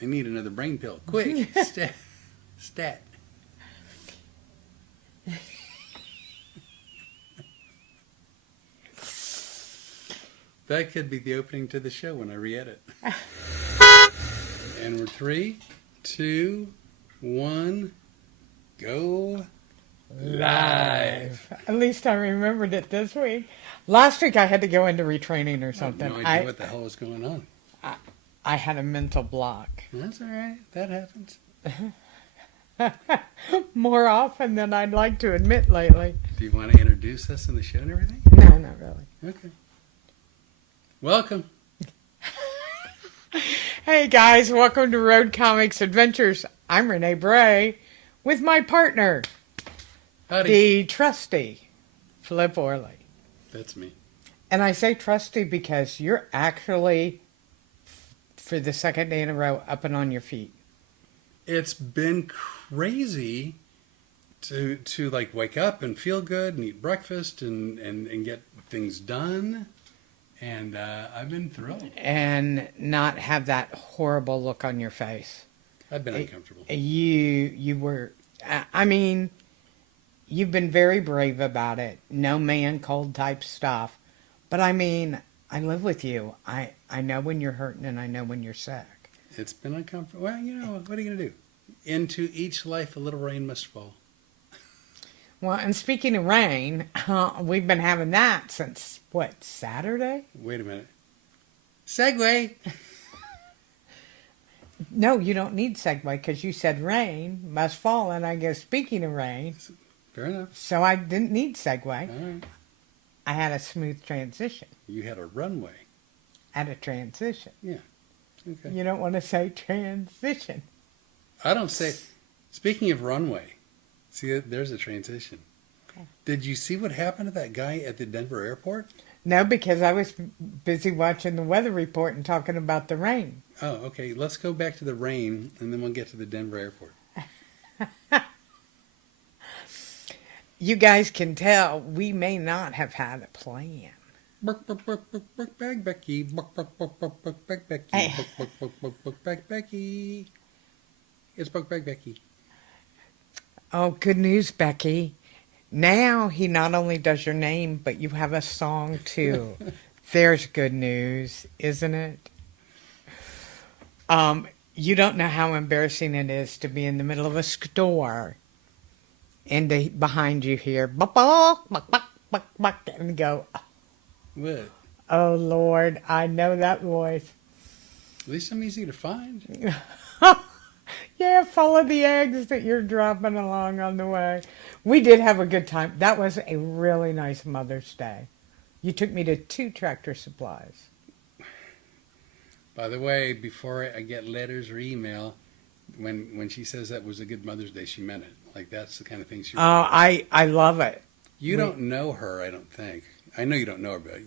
I need another brain pill. Quick. Stat. That could be the opening to the show when I re-edit. And we're 3, 2, 1, go live. At least I remembered it this week. Last week I had to go into retraining or something. I have no idea what the hell was going on. I had a mental block. That's all right. That happens. More often than I'd like to admit lately. Do you want to introduce us in the show and everything? No, not really. Okay. Welcome. Hey guys, welcome to Road Comics Adventures. I'm Renee Bray with my partner, Howdy. the trusty Flip Orley. That's me. And I say trusty because you're actually, for the second day in a row, up and on your feet. It's been crazy to like wake up and feel good and eat breakfast and get things done. And I've been thrilled. And not have that horrible look on your face. I've been uncomfortable. You were, I mean, you've been very brave about it. No man cold type stuff. But I mean, I live with you. I know when you're hurting and I know when you're sick. It's been uncomfortable. Well, you know, what are you going to do? Into each life a little rain must fall. Well, and speaking of rain, we've been having that since, what, Saturday? Wait a minute. Segway. No, you don't need segue because you said rain must fall, and I guess speaking of rain. Fair enough. So I didn't need segue. All right. I had a smooth transition. You had a runway. At a transition. Yeah. Okay. You don't want to say transition. I don't say. Speaking of runway, see, there's a transition. Okay. Did you see what happened to that guy at the Denver airport? No, because I was busy watching the weather report and talking about the rain. Oh, okay. Let's go back to the rain, and then we'll get to the Denver airport. You guys can tell we may not have had a plan. Buck bag Becky. Buck bag Becky. Buck bag Becky. It's Buck bag Becky. Oh, good news, Becky. Now he not only does your name, but you have a song too. There's good news, isn't it? You don't know how embarrassing it is to be in the middle of a store and behind you hear buck, buck, buck, buck, buck, buck, and go, What? oh Lord, I know that voice. At least I'm easy to find. Yeah, follow the eggs that you're dropping along on the way. We did have a good time. That was a really nice Mother's Day. You took me to 2 Tractor Supplies. By the way, before I get letters or email, when she says that was a good Mother's Day, she meant it. Like, that's the kind of thing she... I love it. You don't know her, I don't think. I know you don't know her, but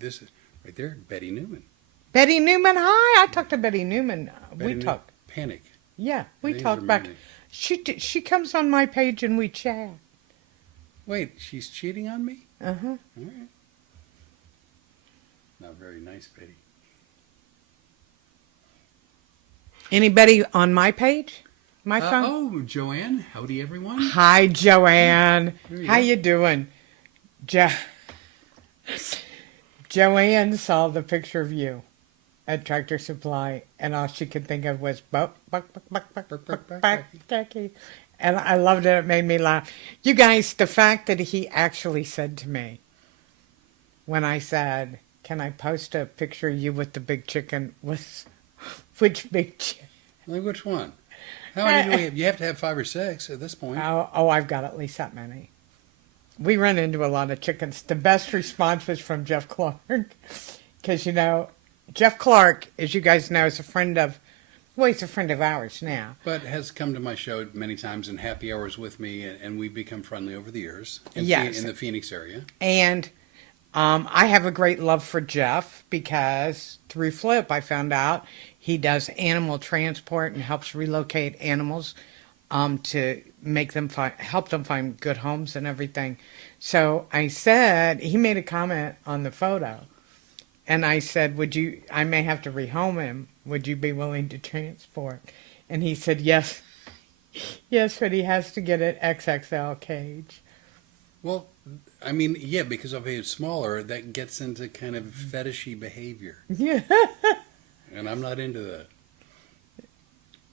this is right there, Betty Newman. Betty Newman, hi. I talked to Betty Newman. Betty We talked. Panic. Yeah, we That is talked back. romantic. She comes on my page and we chat. Wait, she's cheating on me? Uh-huh. All right. Not very nice, Betty. Anybody on my page? My phone? Oh, Joanne. Howdy, everyone. Hi, Joanne. There you How go. you doing? Joanne saw the picture of you at Tractor Supply, and all she could think of was buck, Becky. And I loved it. It made me laugh. You guys, the fact that he actually said to me, when I said, can I post a picture of you with the big chicken? Which big chicken? Like, which one? How many do we have? You have to have 5 or 6 at this point. Oh, I've got at least that many. We run into a lot of chickens. The best response was from Jeff Clark. Because, you know, Jeff Clark, as you guys know, is a friend of, well, he's a friend of ours now. But has come to my show many times in happy hours with me, and we've become friendly over the years in the Phoenix area. And I have a great love for Jeff because through Flip I found out he does animal transport and helps relocate animals to make them help them find good homes and everything. So I said, he made a comment on the photo, and I said, I may have to rehome him would you be willing to transport? And he said, yes. Yes, but he has to get an XXL cage. Well, I mean, yeah, because if it's smaller, that gets into kind of fetishy behavior. Yeah. And I'm not into that.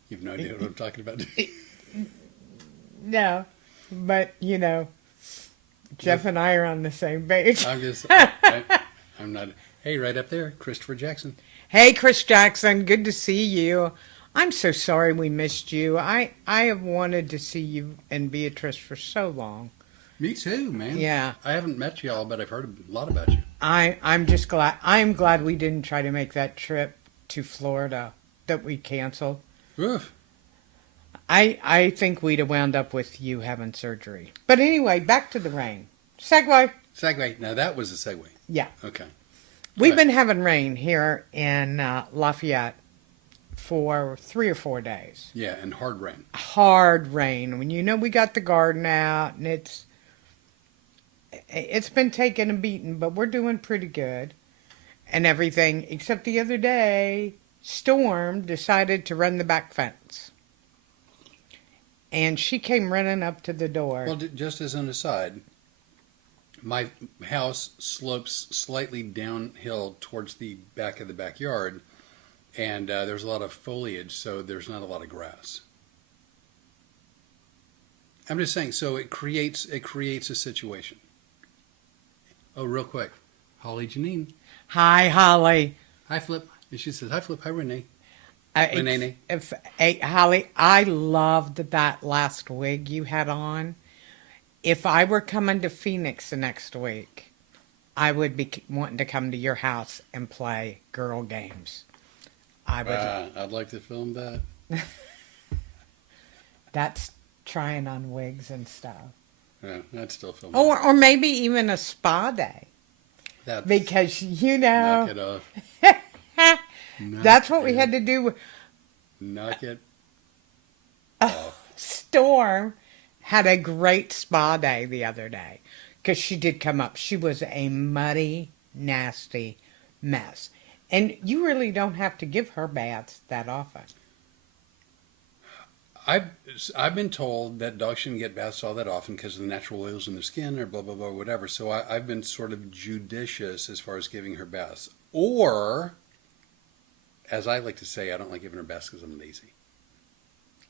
You have no idea what I'm talking about. No, but Jeff and I are on the same page. I'm not. Hey, right up there, Christopher Jackson. Hey, Chris Jackson, good to see you. I'm so sorry we missed you. I have wanted to see you and Beatrice for so long. Me too, man. Yeah. I haven't met y'all, but I've heard a lot about you. I'm just glad. I'm glad we didn't try to make that trip to Florida that we canceled. Oof. I think we'd have wound up with you having surgery. But anyway, back to the rain. Segue. Now that was a segue. Yeah. Okay. We've been having rain here in Lafayette for 3 or 4 days. Yeah, and hard rain. Hard rain. When we got the garden out, and it's been taking a beating, but we're doing pretty good and everything. Except the other day, Storm decided to run the back fence. And she came running up to the door. Well, just as an aside, my house slopes slightly downhill towards the back of the backyard, and there's a lot of foliage, so there's not a lot of grass. I'm just saying, so it creates a situation. Oh, real quick, Holly Janine. Hi, Holly. Hi, Flip. And she says, hi, Flip. Hi, Renee. Holly, I loved that last wig you had on. If I were coming to Phoenix the next week, I would be wanting to come to your house and play girl games. I'd like to film that. That's trying on wigs and stuff. Yeah, I'd still film Or maybe even a spa day. Because, knock it off. That's what we had to do. Knock it off. Storm had a great spa day the other day because she did come up. She was a muddy, nasty mess. And you really don't have to give her baths that often. I've been told that dogs shouldn't get baths all that often because of the natural oils in their skin or blah, blah, blah, whatever. So I've been sort of judicious as far as giving her baths. Or, as I like to say, I don't like giving her baths because I'm lazy.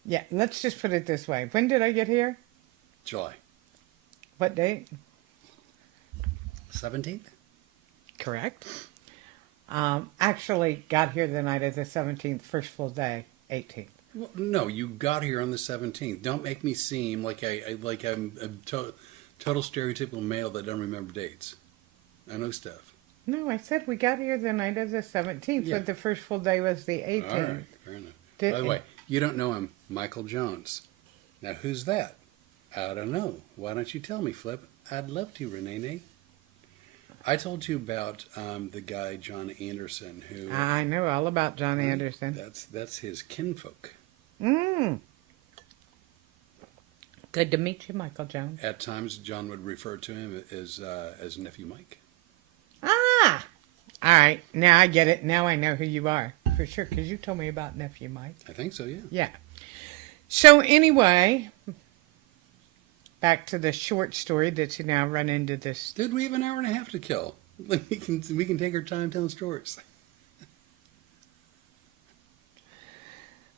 Yeah, let's just put it this way. When did I get here? July. What date? 17th? Correct. Actually got here the night of the 17th, first full day, 18th. Well, no, you got here on the 17th. Don't make me seem like I'm a total stereotypical male that don't remember dates. I know stuff. No, I said we got here the night of the 17th, Yeah. but the first full day was the 18th. All right, fair enough. By the way, you don't know him, Michael Jones. Now, who's that? I don't know. Why don't you tell me, Flip? I'd love to, Renee. I told you about the guy, John Anderson, who... I know all about John Anderson. That's his kinfolk. Good to meet you, Michael Jones. At times, John would refer to him as Nephew Mike. Ah! All right, now I get it. Now I know who you are, for sure, because you told me about Nephew Mike. I think so, yeah. Yeah. So anyway, back to the short story that's now run into this. Dude, we have an hour and a half to kill. We can take our time telling stories.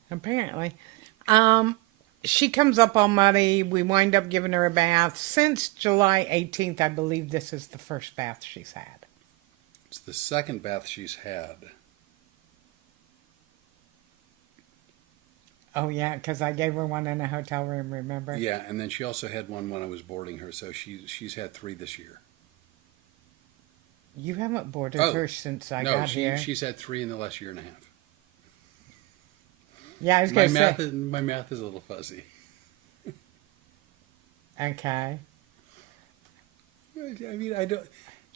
Apparently. She comes up all muddy. We wind up giving her a bath. Since July 18th, I believe this is the first bath she's had. It's the second bath she's had. Oh, yeah, because I gave her one in a hotel room, remember? Yeah, and then she also had one when I was boarding her, so she's had 3 this year. You haven't boarded her since I got here. No, she's had 3 in the last year and a half. Yeah, I was going to say. My math is a little fuzzy. Okay. I mean, I don't.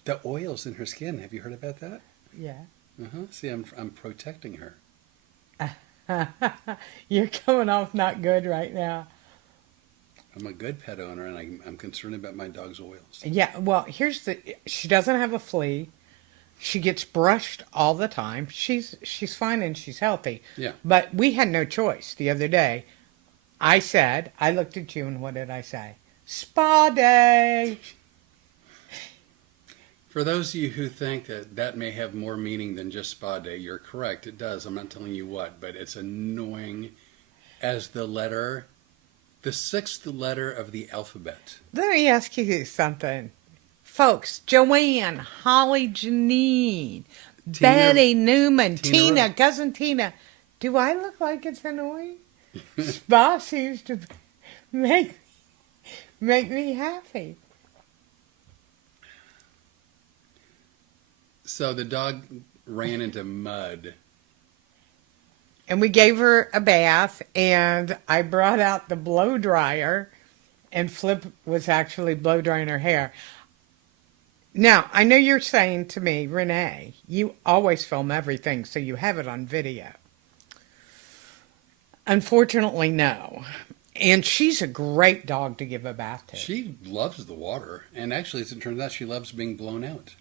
The oils in her skin. Have you heard about that? Yeah. See, I'm protecting her. You're coming off not good right now. I'm a good pet owner, and I'm concerned about my dog's oils. Yeah, well, she doesn't have a flea. She gets brushed all the time. She's fine and she's healthy. Yeah. But we had no choice the other day. I looked at you and what did I say? Spa day. For those of you who think that that may have more meaning than just spa day, you're correct. It does. I'm not telling you what, but it's annoying as the sixth letter of the alphabet. Let me ask you something. Folks, Joanne, Holly, Janine, Betty, Newman, Tina, cousin Tina. Do I look like it's annoying? Spa seems to make me happy. So the dog ran into mud. And we gave her a bath, and I brought out the blow dryer, and Flip was actually blow drying her hair. Now, I know you're saying to me, Renee, you always film everything, so you have it on video. Unfortunately, no. And she's a great dog to give a bath to. She loves the water, and actually, as it turns out, she loves being blown out.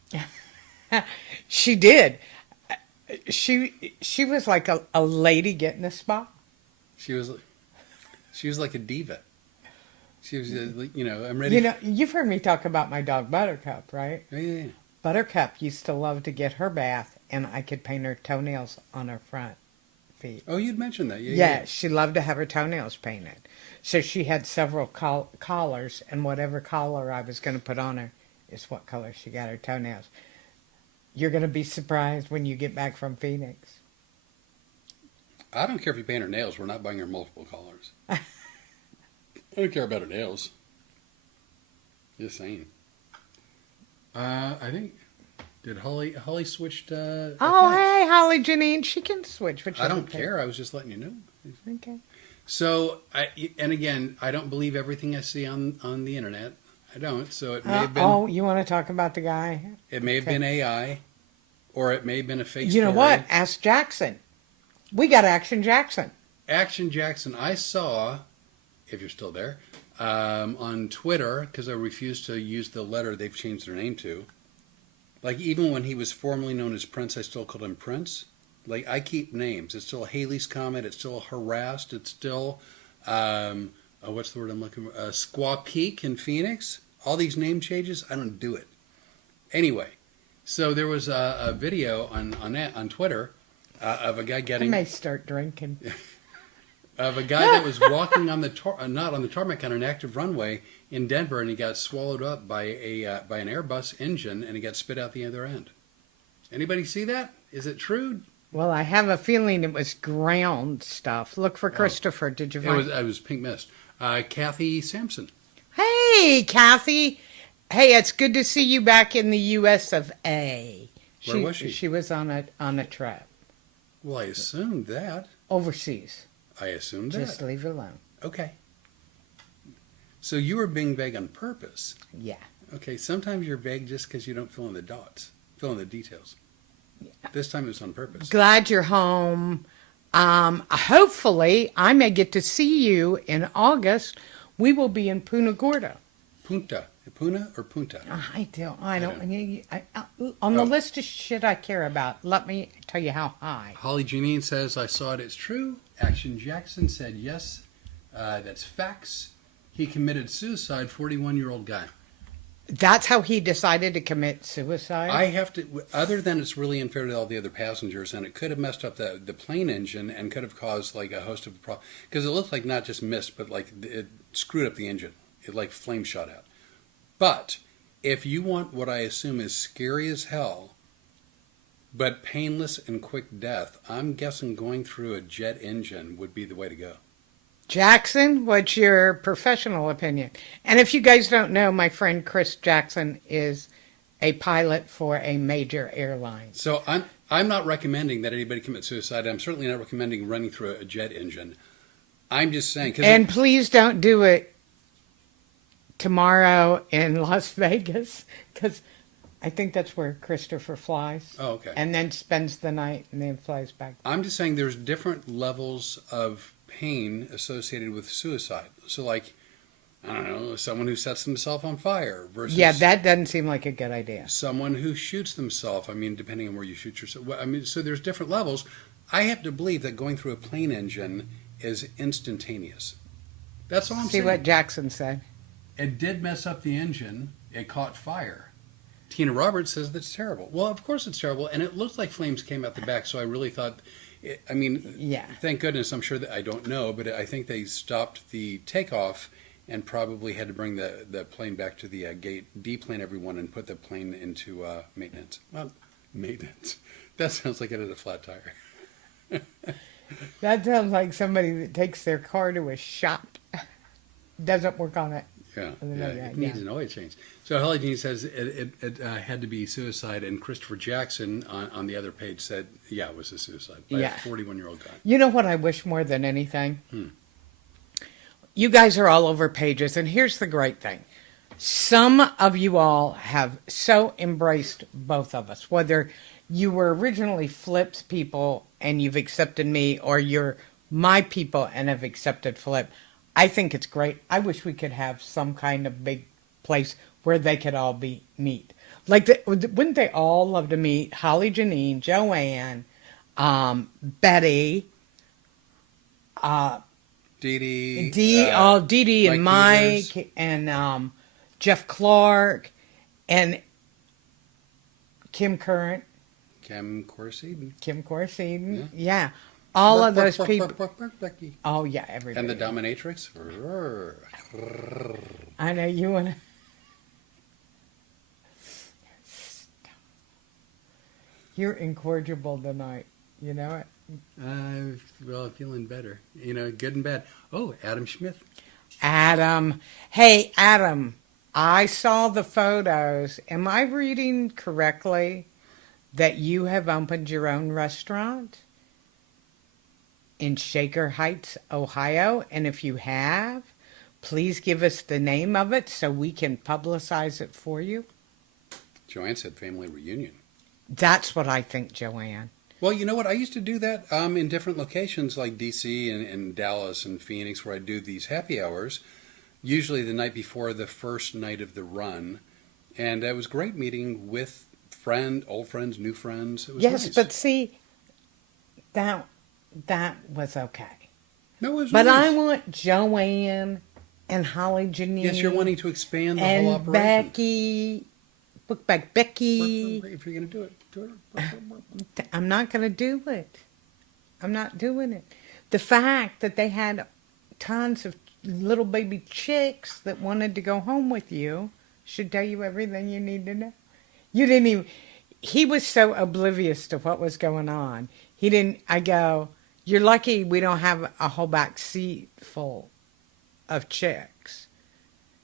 She did. She was like a lady getting a spa. She was like a diva. She was, I'm ready. You've heard me talk about my dog Buttercup, right? Yeah. Buttercup used to love to get her bath, and I could paint her toenails on her front feet. Oh, you'd mentioned that. Yeah, she loved to have her toenails painted. So she had several collars, and whatever collar I was going to put on her is what color she got her toenails. You're going to be surprised when you get back from Phoenix. I don't care if you paint her nails. We're not buying her multiple collars. I don't care about her nails. Just saying. I think, did Holly switched? Oh, hey, Holly Janine. She can switch. I don't care. I was just letting you know. Okay. So, and again, I don't believe everything I see on the internet. I don't. So it may have been. Oh, you want to talk about the guy? It may have been AI, or it may have been a fake. You know what? Ask Jackson. We got Action Jackson. Action Jackson. I saw, if you're still there, on Twitter, because I refused to use the letter they've changed their name to. Like, even when he was formerly known as Prince, I still called him Prince. Like, I keep names. It's still Haley's Comet. It's still Harassed. It's still, what's the word I'm looking for? Squaw Peak in Phoenix. All these name changes, I don't do it. Anyway, so there was a video on Twitter of a guy getting... I may start drinking. Of a guy that was walking on not on the tarmac, on an active runway in Denver, and he got swallowed up by an Airbus engine, and he got spit out the other end. Anybody see that? Is it true? Well, I have a feeling it was ground stuff. Look for Christopher. Did you find it? Was pink mist. Kathy Sampson. Hey, Kathy. Hey, it's good to see you back in the U.S. of A. Where was she? She was on a trip. Well, I assumed that. Overseas. I assumed that. Just leave it alone. Okay. So you were being vague on purpose. Yeah. Okay, sometimes you're vague just because you don't fill in the dots, fill in the details. Yeah. This time it was on purpose. Glad you're home. Hopefully, I may get to see you in August. We will be in Punta Gorda. Punta or Punta? I don't. On the list of shit I care about, let me tell you how high. Holly Janine says, I saw it, it's true. Action Jackson said, yes, that's facts. He committed suicide, 41-year-old guy. That's how he decided to commit suicide? I have to, other than it's really unfair to all the other passengers, and it could have messed up the plane engine and could have caused like a host of problems. Because it looked like not just missed, but like it screwed up the engine. It like flame shot out. But if you want what I assume is scary as hell, but painless and quick death, I'm guessing going through a jet engine would be the way to go. Jackson, what's your professional opinion? And if you guys don't know, my friend Chris Jackson is a pilot for a major airline. So I'm not recommending that anybody commit suicide. I'm certainly not recommending running through a jet engine. I'm just saying. And please don't do it tomorrow in Las Vegas, because I think that's where Christopher flies. Oh, okay. And then spends the night and then flies back. I'm just saying there's different levels of pain associated with suicide. So like I don't know, someone who sets themselves on fire versus Yeah, that doesn't seem like a good idea. someone who shoots themselves. I mean, depending on where you shoot yourself. I mean, so there's different levels. I have to believe that going through a plane engine is instantaneous. That's all I'm See saying. what Jackson said. It did mess up the engine. It caught fire. Tina Roberts says that's terrible. Well, of course it's terrible, and it looked like flames came out the back. So I really thought, I mean, Yeah. thank goodness. I'm sure that I don't know, but I think they stopped the takeoff and probably had to bring the plane back to the gate, deplane everyone, and put the plane into maintenance. Well, maintenance. That sounds like it had a flat tire. That sounds like somebody that takes their car to a shop, doesn't work on it. Yeah, Other yeah, than that, it needs yeah. an oil change. So Holly Jean says it had to be suicide, and Christopher Jackson on the other page said, yeah, it was a suicide by Yeah. a 41-year-old guy. You know what I wish more than anything? You guys are all over pages, and here's the great thing. Some of you all have so embraced both of us, whether you were originally Flip's people and you've accepted me, or you're my people and have accepted Flip. I think it's great. I wish we could have some kind of big place where they could all meet. Like, wouldn't they all love to meet Holly, Janine, Joanne, Betty, Dee Dee, Dee Dee and Mike Peters. Mike and Jeff Clark and Kim Current, Kim Corseiden. Kim Corseiden. Yeah. All of those people. Becky. Oh, yeah, everybody. And the dominatrix. I know you want to. You're incorrigible tonight. You know it? Well, feeling better. You know, good and bad. Oh, Adam Smith. Adam. Hey, Adam. I saw the photos. Am I reading correctly that you have opened your own restaurant in Shaker Heights, Ohio? And if you have, please give us the name of it so we can publicize it for you. Joanne said family reunion. That's what I think, Joanne. Well, you know what? I used to do that in different locations like D.C. and Dallas and Phoenix, where I do these happy hours, usually the night before the first night of the run. And it was great meeting with old friends, new friends. It was Yes, nice. but see, that was okay. No, it was But nice. I want Joanne and Holly Janine. Yes, you're wanting to expand the and whole operation. Becky, Bookback Becky. If you're going to do it, do it. I'm not going to do it. I'm not doing it. The fact that they had tons of little baby chicks that wanted to go home with you should tell you everything you need to know. You didn't even, he was so oblivious to what was going on. He didn't, I go, you're lucky we don't have a whole back seat full of chicks.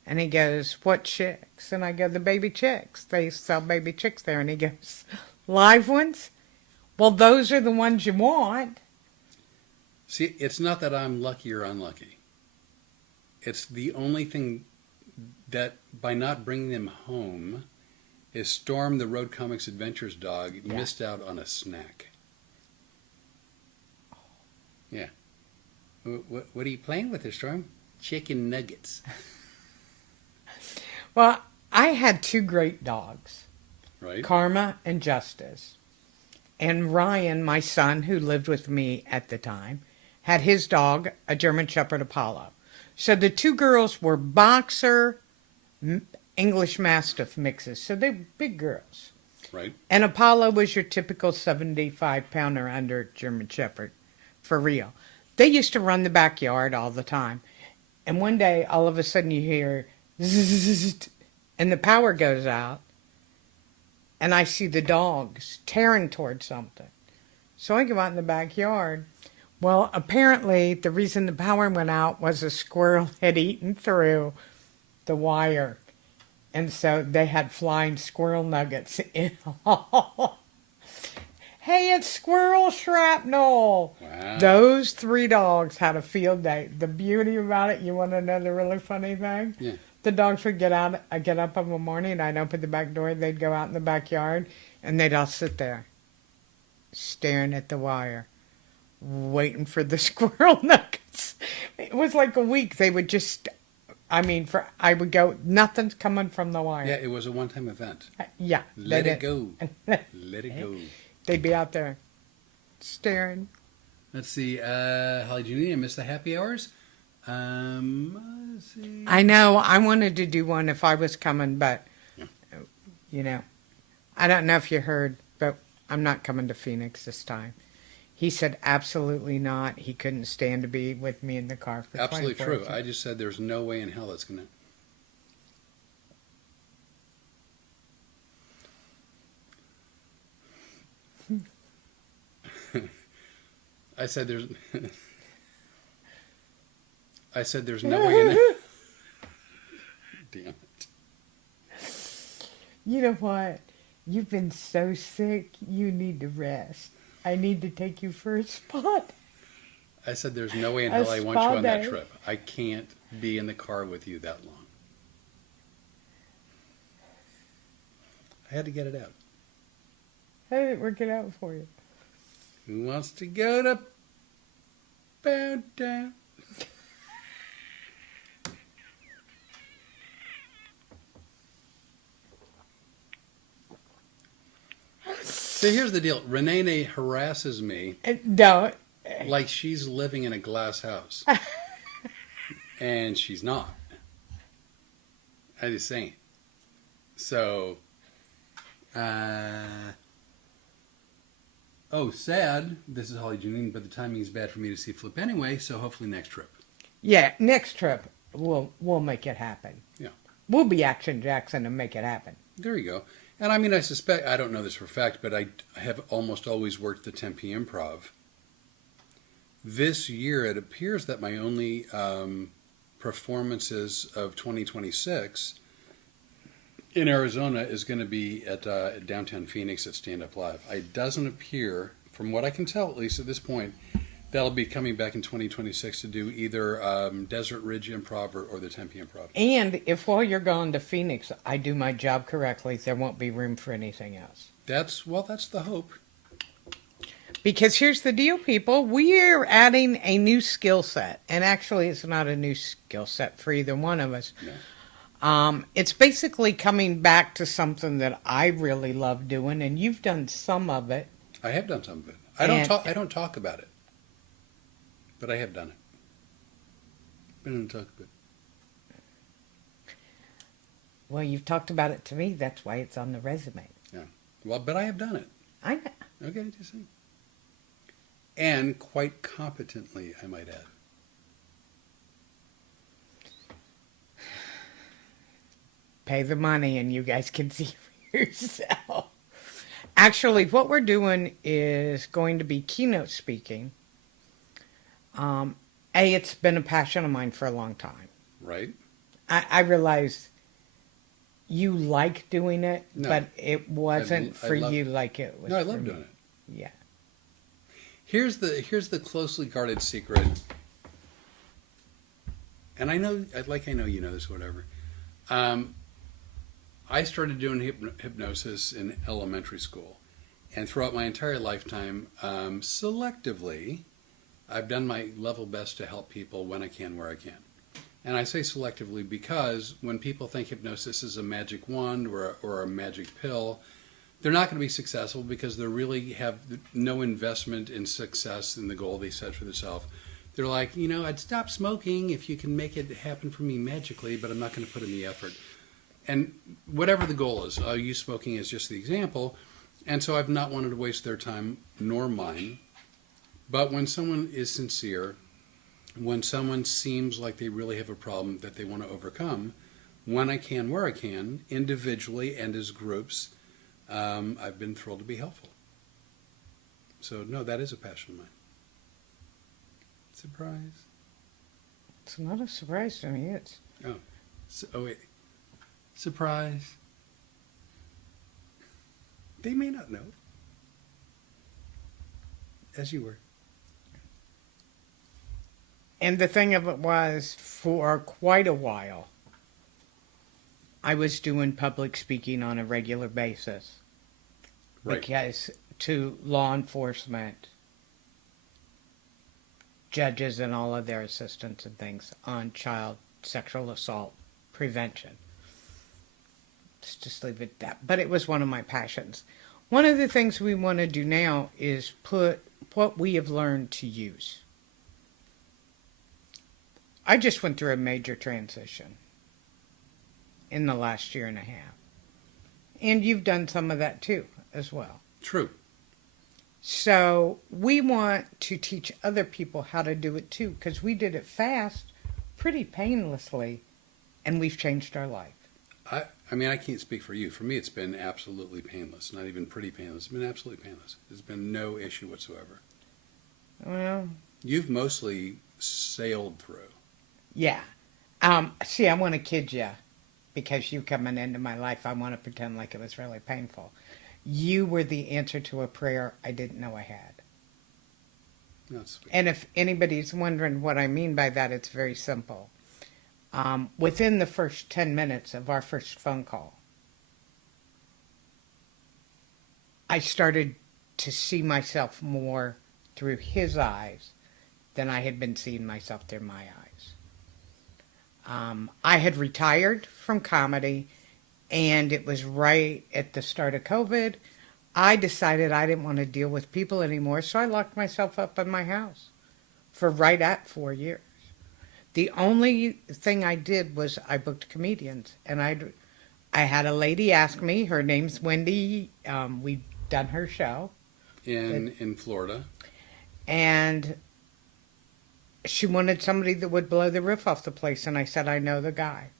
And he goes, what chicks? And I go, the baby chicks. They sell baby chicks there. And he goes, live ones? Well, those are the ones you want. See, it's not that I'm lucky or unlucky. It's the only thing that by not bringing them home is Storm, the Road Comics Adventures dog, missed out on a snack. Yeah. What are you playing with there, Storm? Chicken nuggets. Well, I had two great dogs, Right? Karma and Justice. And Ryan, my son, who lived with me at the time, had his dog, a German Shepherd Apollo. So the two girls were boxer, English Mastiff mixes. So they're big girls. Right. And Apollo was your typical 75-pounder under German Shepherd, for real. They used to run the backyard all the time. And one day, all of a sudden, you hear zzz, and the power goes out. And I see the dogs tearing towards something. So I go out in the backyard. Well, apparently, the reason the power went out was a squirrel had eaten through the wire. And so they had flying squirrel nuggets in all. Hey, it's squirrel shrapnel. Wow. Those three dogs had a field day. The beauty about it, you want to know the really funny thing? Yeah. The dogs would get up in the morning, I'd open the back door, they'd go out in the backyard, and they'd all sit there, staring at the wire, waiting for the squirrel nuggets. It was like a week. They would just I mean, I would go, nothing's coming from the wire. Yeah, it was a one-time event. Yeah. Let it go. Let it go. They'd be out there staring. Let's see. Holly Junie, I missed the happy hours. Let's see. I know. I wanted to do one if I was coming, but, Yeah. you know, I don't know if you heard, but I'm not coming to Phoenix this time. He said absolutely not. He couldn't stand to be with me in the car for Absolutely 24 true. hours. I just said there's no way in hell that's going to... I said there's... I said there's no way in hell... Damn it. You know what? You've been so sick, you need to rest. I need to take you for a spot. I said there's no way in A hell I want you spa on that day. trip. I can't be in the car with you that long. I had to get it out. How did it work it out for you? Who wants to go to bow down? So here's the deal. Renee harasses me No. like she's living in a glass house. And she's not. I just ain't. So, oh, sad. This is Holly Janine, but the timing is bad for me to see Flip anyway, so hopefully next trip. Yeah, next trip we'll make it happen. Yeah. We'll be Action Jackson and make it happen. There you go. And I mean, I suspect, I don't know this for a fact, but I have almost always worked the Tempe Improv. This year, it appears that my only performances of 2026 in Arizona is going to be at downtown Phoenix at Stand Up Live. It doesn't appear, from what I can tell, at least at this point, that'll be coming back in 2026 to do either Desert Ridge Improv or the Tempe Improv. And if while you're gone to Phoenix, I do my job correctly, there won't be room for anything else. That's the hope. Because here's the deal, people. We're adding a new skill set. And actually, it's not a new skill set for either one of us. No. It's basically coming back to something that I really love doing, and you've done some of it. I have done some of it. And- I don't talk about it, but I have done it. But I don't talk about it. Well, you've talked about it to me. That's why it's on the resume. Yeah. Well, but I have done it. I know. Okay, just saying. And quite competently, I might add. Pay the money and you guys can see for yourself. Actually, what we're doing is going to be keynote speaking. It's been a passion of mine for a long time. Right? I realize you like doing it, No. but it wasn't I for love- you like it was No, I for love me. doing it. Yeah. Here's the closely guarded secret. And I know you know this, whatever. I started doing hypnosis in elementary school. And throughout my entire lifetime, selectively, I've done my level best to help people when I can, where I can. And I say selectively because when people think hypnosis is a magic wand or a magic pill, they're not going to be successful because they really have no investment in success in the goal they set for themselves. They're like, I'd stop smoking if you can make it happen for me magically, but I'm not going to put in the effort. And whatever the goal is, I'll use smoking as just the example. And so I've not wanted to waste their time nor mine. But when someone is sincere, when someone seems like they really have a problem that they want to overcome, when I can, where I can, individually and as groups, I've been thrilled to be helpful. So, no, that is a passion of mine. Surprise. It's not a surprise to me. It's Oh, wait. Surprise. They may not know. As you were. And the thing of it was, for quite a while, I was doing public speaking on a regular basis. Right. Because to law enforcement, judges and all of their assistants and things on child sexual assault prevention. Let's just leave it at that. But it was one of my passions. One of the things we want to do now is put what we have learned to use. I just went through a major transition in the last year and a half. And you've done some of that too, as well. True. So we want to teach other people how to do it too, because we did it fast, pretty painlessly, and we've changed our life. I mean, I can't speak for you. For me, it's been absolutely painless. Not even pretty painless. It's been absolutely painless. There's been no issue whatsoever. Well, You've mostly sailed through. yeah. See, I want to kid you, because you coming into my life, I want to pretend like it was really painful. You were the answer to a prayer I didn't know I had. That's sweet. And if anybody's wondering what I mean by that, it's very simple. Within the first 10 minutes of our first phone call, I started to see myself more through his eyes than I had been seeing myself through my eyes. I had retired from comedy, and it was right at the start of COVID. I decided I didn't want to deal with people anymore, so I locked myself up in my house for right at 4 years. The only thing I did was I booked comedians, and I had a lady ask me. Her name's Wendy. We've done her show In Florida. and she wanted somebody that would blow the roof off the place, and I said, I know the guy.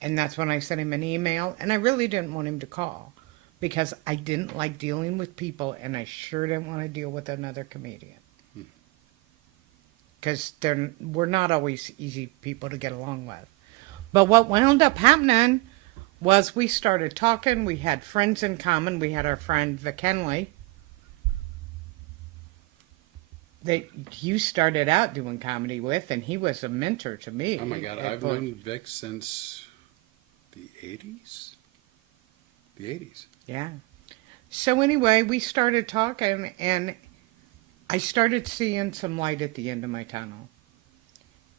And that's when I sent him an email, and I really didn't want him to call because I didn't like dealing with people, and I sure didn't want to deal with another comedian. Because we're not always easy people to get along with. But what wound up happening was we started talking. We had friends in common. We had our friend Vic Henley that you started out doing comedy with, and he was a mentor to me. Oh my God, I've known Vic since the 80s? The 80s. Yeah. So anyway, we started talking, and I started seeing some light at the end of my tunnel.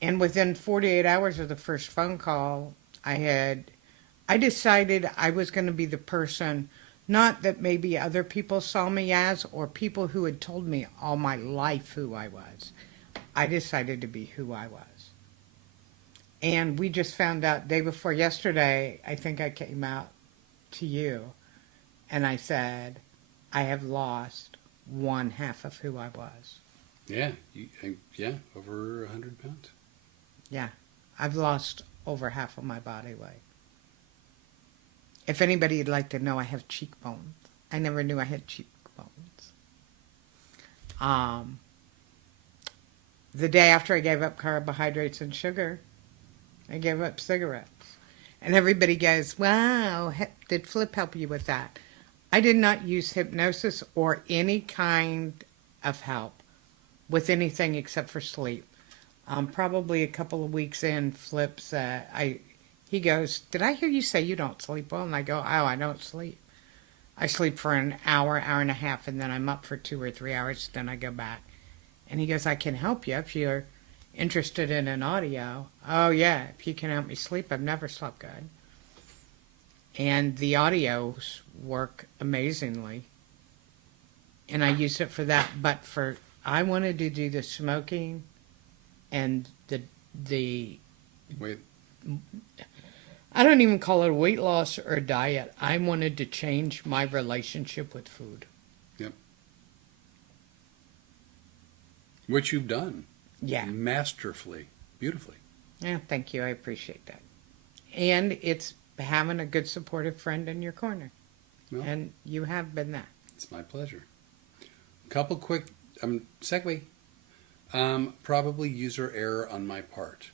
And within 48 hours of the first phone call, I decided I was going to be the person, not that maybe other people saw me as, or people who had told me all my life who I was. I decided to be who I was. And we just found out day before yesterday, I think I came out to you, and I said, I have lost one half of who I was. Yeah, over 100 pounds. Yeah, I've lost over half of my body weight. If anybody would like to know, I have cheekbones. I never knew I had cheekbones. The day after I gave up carbohydrates and sugar, I gave up cigarettes. And everybody goes, wow, did Flip help you with that? I did not use hypnosis or any kind of help with anything except for sleep. Probably a couple of weeks in, Flip said, he goes, did I hear you say you don't sleep well? And I go, oh, I don't sleep. I sleep for an hour, hour and a half, and then I'm up for 2 or 3 hours, then I go back. And he goes, I can help you if you're interested in an audio. Oh, yeah, if you can help me sleep. I've never slept good. And the audios work amazingly. And I use it for that. But I wanted to do the smoking and the Wait. I don't even call it weight loss or diet. I wanted to change my relationship with food. Yep. Which you've done. Yeah. Masterfully. Beautifully. Yeah, thank you. I appreciate that. And it's having a good supportive friend in your corner. Well, And you have been that. it's my pleasure. Couple quick segue. Probably user error on my part.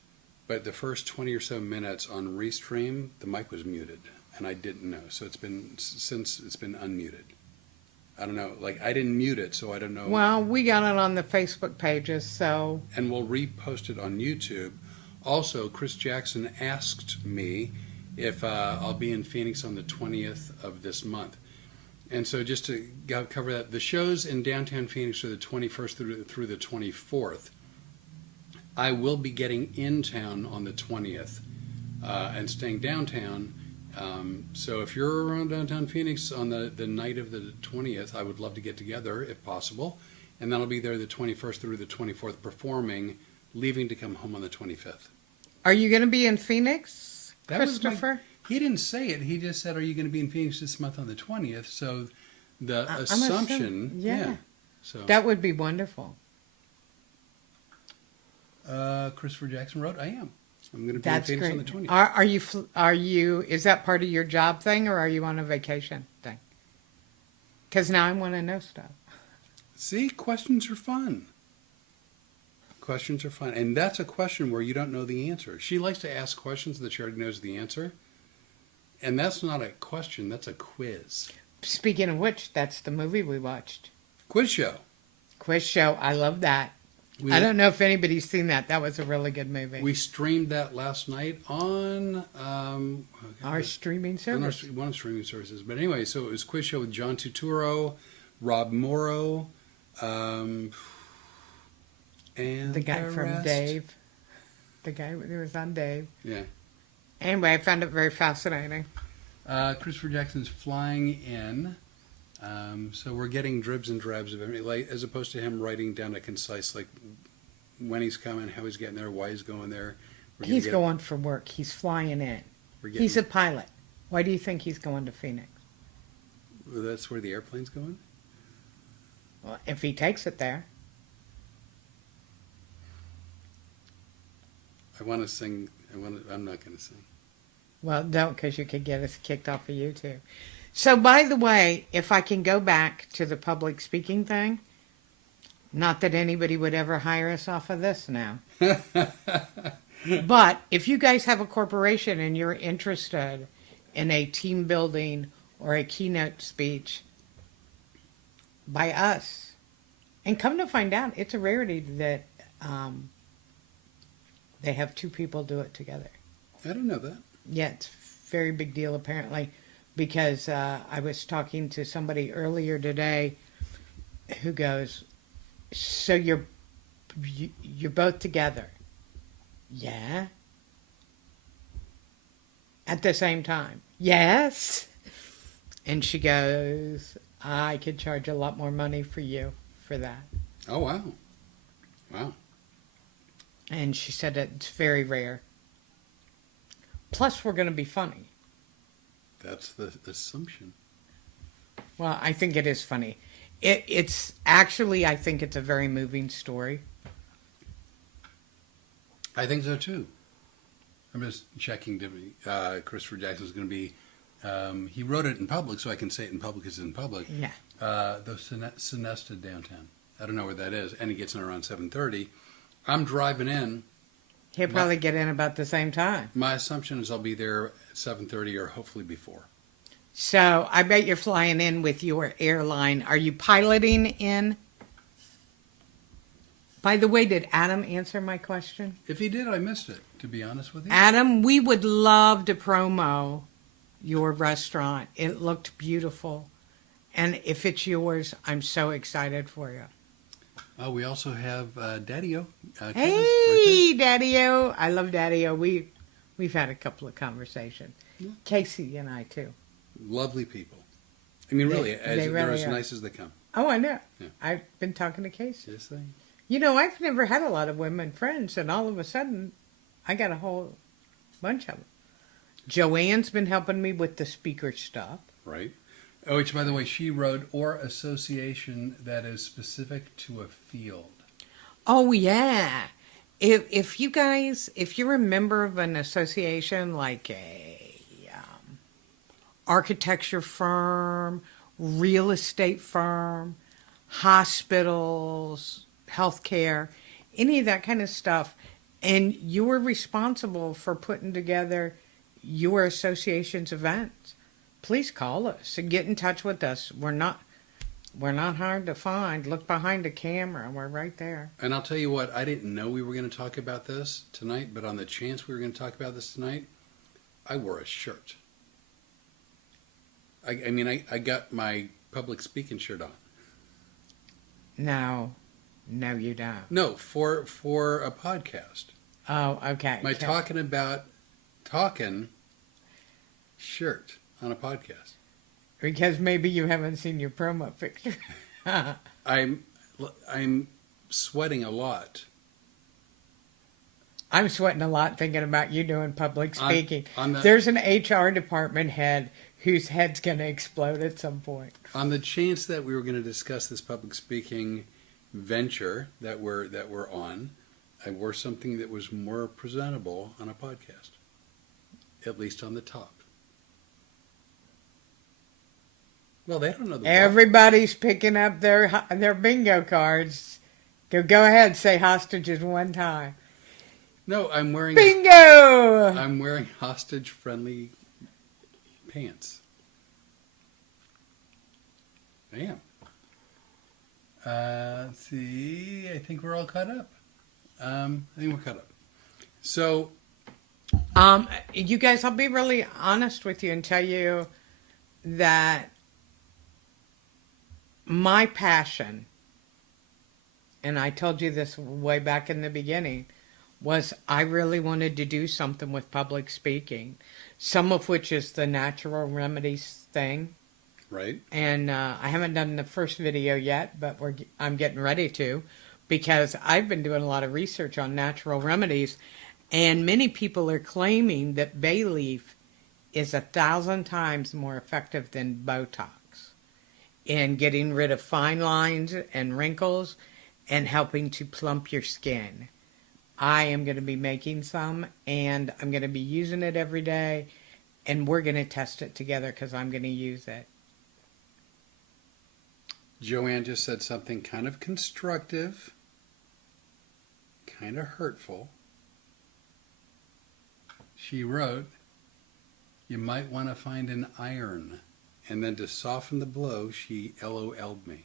But the first 20 or so minutes on Restream, the mic was muted, and I didn't know. So it's been unmuted. I don't know. Like, I didn't mute it, so I don't know. Well, we got it on the Facebook pages, so And we'll repost it on YouTube. Also, Chris Jackson asked me if I'll be in Phoenix on the 20th of this month. And so just to cover that, the shows in downtown Phoenix are the 21st through the 24th. I will be getting in town on the 20th and staying downtown. So if you're around downtown Phoenix on the night of the 20th, I would love to get together if possible. And then I'll be there the 21st through the 24th performing, leaving to come home on the 25th. Are you going to be in Phoenix, That was Christopher? he didn't say it. He just said, "Are you going to be in Phoenix this month on the 20th?" So the I'm assumption, yeah. So That would be wonderful. Christopher Jackson wrote, "I am. I'm going to be That's in Phoenix great. on the 20th." Are you? Is that part of your job thing, or are you on a vacation thing? Because now I want to know stuff. See, questions are fun. Questions are fun, and that's a question where you don't know the answer. She likes to ask questions that she already knows the answer, and that's not a question. That's a quiz. Speaking of which, that's the movie we watched. Quiz show. Quiz show. I love that. I don't know if anybody's seen that. That was a really good movie. We streamed that last night on Our streaming on service. one of the streaming services. But anyway, so it was Quiz Show with John Turturro, Rob Morrow, and The guy from rest. Dave. The guy who was on Dave. Yeah. Anyway, I found it very fascinating. Christopher Jackson's flying in. So we're getting dribs and drabs of everything, like, as opposed to him writing down a concise, like, when he's coming, how he's getting there, why he's going there. He's going for work. He's flying in. He's a pilot. Why do you think he's going to Phoenix? Well, that's where the airplane's going? Well, if he takes it there. I want to sing. I'm not going to sing. Well, don't, because you could get us kicked off of YouTube. So, by the way, if I can go back to the public speaking thing, not that anybody would ever hire us off of this now. But if you guys have a corporation and you're interested in a team building or a keynote speech by us, and come to find out, it's a rarity that they have two people do it together. I don't know that. Yeah, it's a very big deal apparently, because I was talking to somebody earlier today who goes, "So you're both together?" "Yeah." "At the same time?" "Yes." And she goes, "I could charge a lot more money for you for that." Oh, wow. Wow. And she said it's very rare. Plus, we're going to be funny. That's the assumption. Well, I think it is funny. It's actually, I think it's a very moving story. I think so too. I'm just checking. Christopher Jackson's going to be. He wrote it in public, so I can say it in public. It's in public. Yeah. The Sonesta downtown. I don't know where that is, and he gets in around 7:30. I'm driving in. He'll probably get in about the same time. My assumption is I'll be there at 7:30 or hopefully before. So I bet you're flying in with your airline. Are you piloting in? By the way, did Adam answer my question? If he did, I missed it, to be honest with you. Adam, we would love to promo your restaurant. It looked beautiful. And if it's yours, I'm so excited for you. We also have Daddy-O. Kevin, Hey, Daddy-O. I love Daddy-O. We've had a couple of conversations. Yeah. Casey and I, too. Lovely people. I mean, really, they they're really as are. nice as they come. Oh, I know. Yeah. I've been talking to Casey. Yes, they. You know, I've never had a lot of women friends, and all of a sudden, I got a whole bunch of them. Joanne's been helping me with the speaker stuff. Right. Oh, which, by the way, she wrote, or association that is specific to a field. Oh, yeah. If you're a member of an association like a architecture firm, real estate firm, hospitals, healthcare, any of that kind of stuff, and you are responsible for putting together your association's events, please call us and get in touch with us. We're not hard to find. Look behind the camera. We're right there. And I'll tell you what, I didn't know we were going to talk about this tonight, but on the chance we were going to talk about this tonight, I wore a shirt. I got my public speaking shirt on. Now, No, you don't. No, for a podcast. Oh, okay. Am I talking shirt on a podcast? Because maybe you haven't seen your promo picture. I'm sweating a lot. I'm sweating a lot thinking about you doing public speaking. On the, There's an HR department head whose head's going to explode at some point. on the chance that we were going to discuss this public speaking venture that we're on, I wore something that was more presentable on a podcast, at least on the top. Well, they don't know the Everybody's picking up their bingo cards. Go ahead, say hostages one time. No, I'm wearing Bingo! I'm wearing hostage-friendly pants. I am. Let's see. I think we're all caught up. I think we're caught up. So, you guys, I'll be really honest with you and tell you that my passion, and I told you this way back in the beginning, was I really wanted to do something with public speaking, some of which is the natural remedies thing. right? And I haven't done the first video yet, but I'm getting ready to, because I've been doing a lot of research on natural remedies, and many people are claiming that bay leaf is 1,000 times more effective than Botox in getting rid of fine lines and wrinkles and helping to plump your skin. I am going to be making some, and I'm going to be using it every day, and we're going to test it together because I'm going to use it. Joanne just said something kind of constructive, kind of hurtful. She wrote, "You might want to find an iron." And then to soften the blow, she LOL'd me.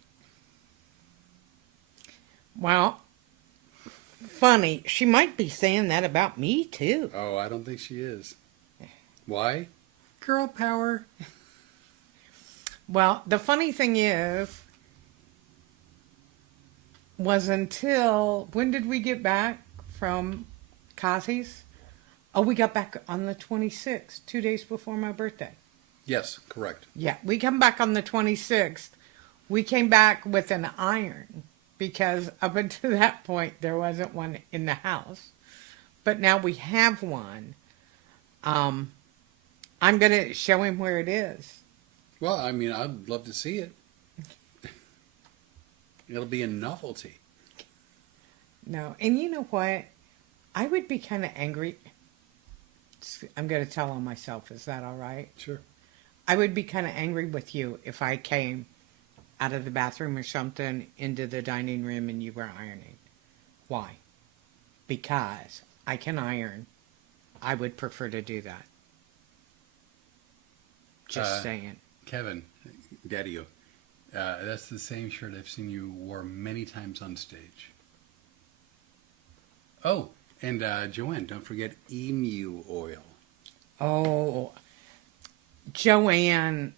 Well, funny. She might be saying that about me, too. Oh, I don't think she is. Why? Girl power. Well, the funny thing was until, when did we get back from Kazi's? Oh, we got back on the 26th, 2 days before my birthday. Yes, correct. Yeah, we come back on the 26th. We came back with an iron because up until that point there wasn't one in the house. But now we have one. I'm going to show him where it is. Well, I mean, I'd love to see it. It'll be a novelty. No, and you know what? I would be kind of angry. I'm going to tell on myself. Is that all right? Sure. I would be kind of angry with you if I came out of the bathroom or something into the dining room and you were ironing. Why? Because I can iron. I would prefer to do that. Just saying. Kevin, Daddy-o, that's the same shirt I've seen you wore many times on stage. Oh, and Joanne, don't forget emu oil. Oh, Joanne.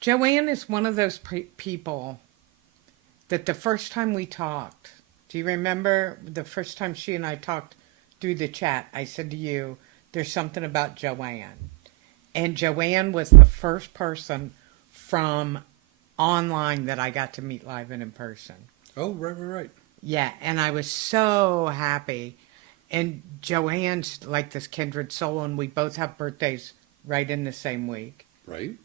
Joanne is one of those people that the first time we talked, do you remember the first time she and I talked through the chat, I said to you, there's something about Joanne. And Joanne was the first person from online that I got to meet live and in person. Oh, right. Yeah, and I was so happy. And Joanne's like this kindred soul, and we both have birthdays right in the same week. Right.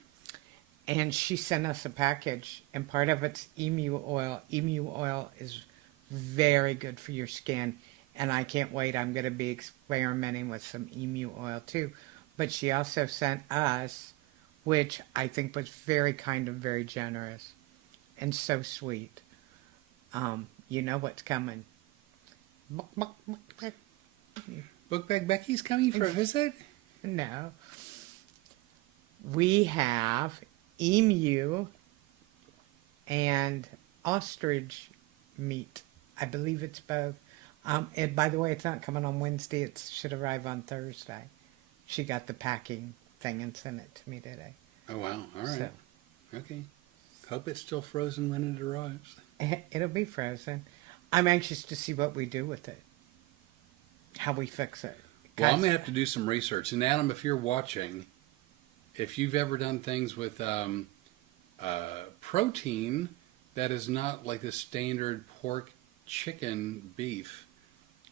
And she sent us a package, and part of it's emu oil. Emu oil is very good for your skin, and I can't wait. I'm going to be experimenting with some emu oil too. But she also sent us, which I think was very kind and very generous and so sweet. You know what's coming. Book Bag Becky's coming for a visit? No. We have emu and ostrich meat. I believe it's both. And by the way, it's not coming on Wednesday. It should arrive on Thursday. She got the packing thing and sent it to me today. Oh, wow. All right. So, Okay. Hope it's still frozen when it arrives. It'll be frozen. I'm anxious to see what we do with it, how we fix it. Well, I'm going to have to do some research. And Adam, if you're watching, if you've ever done things with protein that is not like the standard pork, chicken, beef,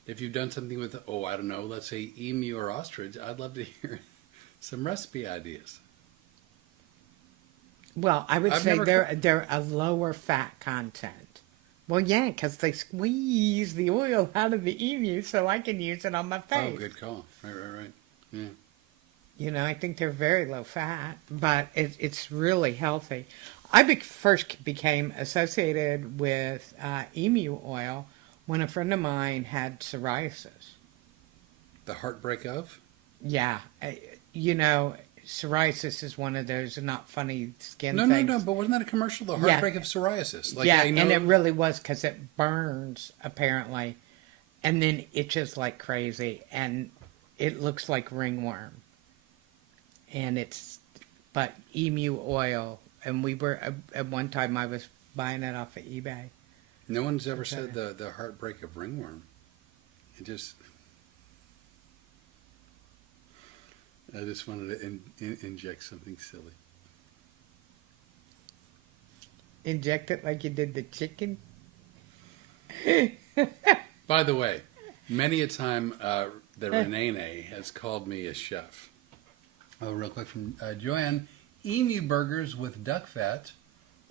if you've done something with, I don't know, let's say emu or ostrich, I'd love to hear some recipe ideas. Well, I would I've say never they're a lower fat content. Well, yeah, because they squeeze the oil out of the emu so I can use it on my face. Oh, good call. Right. Yeah. You know, I think they're very low fat, but it's really healthy. First became associated with emu oil when a friend of mine had psoriasis. The heartbreak of? Yeah, you know, psoriasis is one of those not funny skin No, things. but wasn't that a commercial? The heartbreak of psoriasis. Like, yeah, I know, and it really was because it burns, apparently, and then itches like crazy, and it looks like ringworm. And but emu oil, and we were, at one time I was buying it off of eBay. no one's ever said the heartbreak of ringworm. It just... I just wanted to inject something silly. Inject it like you did the chicken? By the way, many a time the Renee has called me a chef. Oh, real quick from Joanne. Emu burgers with duck fat.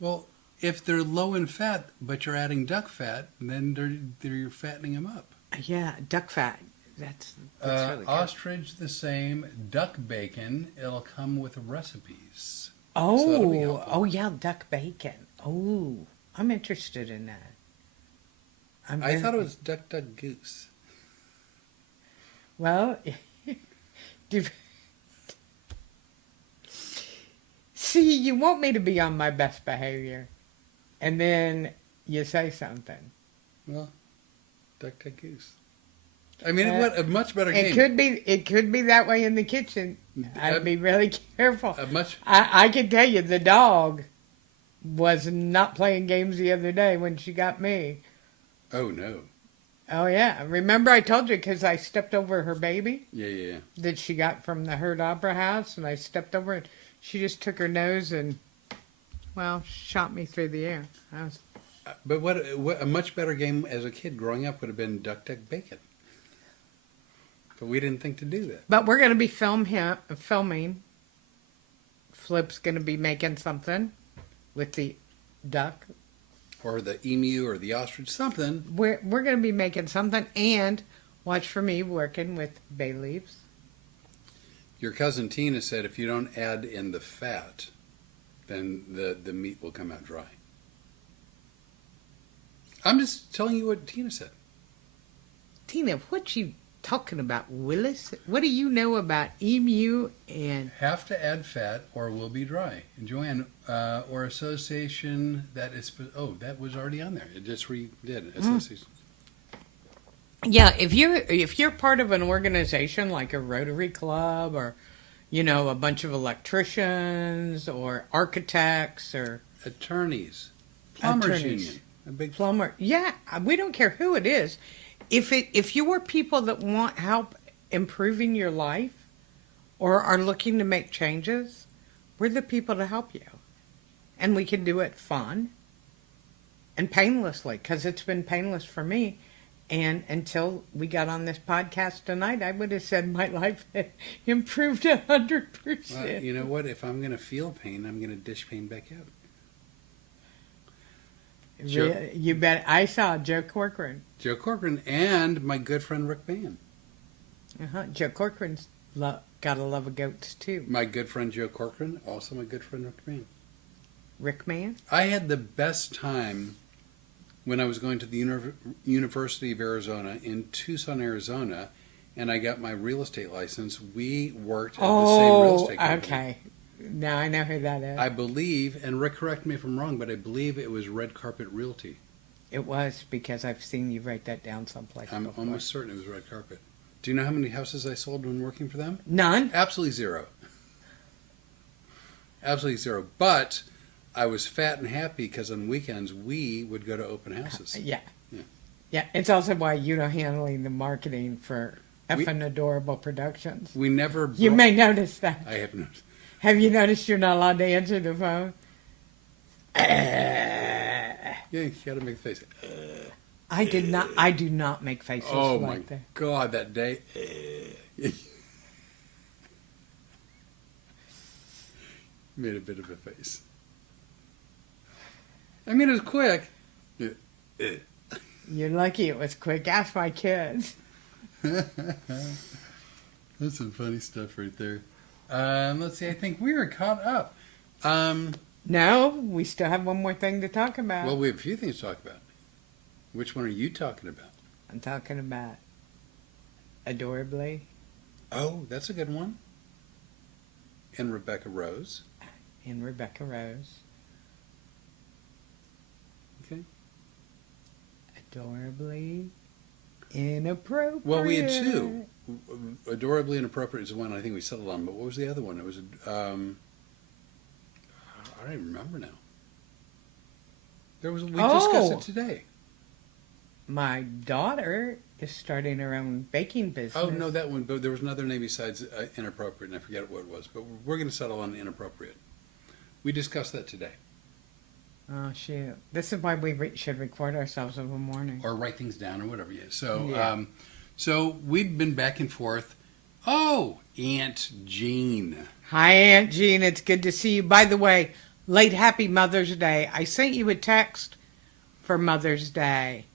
Well, if they're low in fat, but you're adding duck fat, then you're fattening them up. Yeah, duck fat. That's really good. Ostrich the same. Duck bacon. It'll come with recipes. Oh, yeah, duck bacon. Oh, I'm interested in that. I thought it was duck goose. Well, see, you want me to be on my best behavior, and then you say something. Well, duck goose. I mean, what a much better game. It could be that way in the kitchen. I'd be really careful. Much. I can tell you, the dog was not playing games the other day when she got me. Oh no. Oh yeah, remember I told you because I stepped over her baby. Yeah. That she got from the Heard Opera House, and I stepped over it. She just took her nose and, well, shot me through the air. But what a much better game as a kid growing up would have been duck bacon. But we didn't think to do that. But we're going to be filming. Flip's going to be making something with the duck. Or the emu or the ostrich, something. We're going to be making something, and watch for me working with bay leaves. Your cousin Tina said if you don't add in the fat, then the meat will come out dry. I'm just telling you what Tina said. Tina, what you talking about, Willis? What do you know about emu and... Have to add fat or will be dry. And Joanne, or association that is... Oh, that was already on there. It just redid. Association. Yeah, if you're part of an organization like a Rotary Club or, you know, a bunch of electricians or architects or... Attorneys. Plumbers union. A big plumber. Yeah, we don't care who it is. If you are people that want help improving your life or are looking to make changes, we're the people to help you. And we can do it fun and painlessly, because it's been painless for me. And until we got on this podcast tonight, I would have said my life had improved 100%. Well, you know what? If I'm going to feel pain, I'm going to dish pain back out. You bet. I saw Joe Corcoran. Joe Corcoran and my good friend Rick Mann. Joe Corcoran's got a love of goats too. My good friend Joe Corcoran, also my good friend Rick Mann. Rick Mann? I had the best time when I was going to the University of Arizona in Tucson, Arizona, and I got my real estate license. We worked at the same real estate company. Okay. Now I know who that is. I believe, and Rick, correct me if I'm wrong, but I believe it was Red Carpet Realty. It was, because I've seen you write that down someplace I'm before. almost certain it was Red Carpet. Do you know how many houses I sold when working for them? None? Absolutely zero. Absolutely zero. But I was fat and happy because on weekends we would go to open houses. Yeah. Yeah. Yeah. It's also why you're handling the marketing for We- effing adorable productions. We never. You may notice that. I have noticed. Have you noticed you're not allowed to answer the phone? Yeah, you got to make a face. I do not make faces Oh like my that. God, that day. Made a bit of a face. I mean, it was quick. You're lucky it was quick. Ask my kids. That's some funny stuff right there. Let's see. I think we are caught up. No, we still have one more thing to talk about. Well, we have a few things to talk about. Which one are you talking about? I'm talking about Adorably Oh, that's a good one. And Rebecca Rose. and Rebecca Rose. Okay. Adorably Inappropriate. Well, we had two. Adorably Inappropriate is the one I think we settled on. But what was the other one? It was, I don't even remember now. We discussed it today. My daughter is starting her own baking business. Oh, no, that one. But there was another name besides Inappropriate, and I forget what it was. But we're going to settle on Inappropriate. We discussed that today. Oh, shoot. This is why we should record ourselves in the morning. Or write things down or whatever. Yeah. So, Yeah. So we'd been back and forth. Oh, Aunt Jean. Hi, Aunt Jean. It's good to see you. By the way, late Happy Mother's Day. I sent you a text for Mother's Day.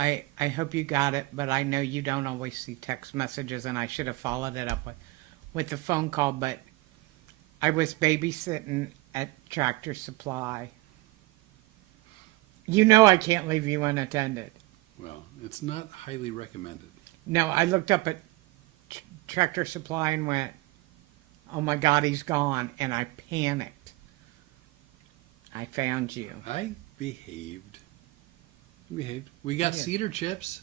I hope you got it, but I know you don't always see text messages, and I should have followed it up with a phone call, but I was babysitting at Tractor Supply. You know I can't leave you unattended. Well, it's not highly recommended. No, I looked up at Tractor Supply and went, oh my God, he's gone, and I panicked. I found you. I behaved. We got Yeah. cedar chips.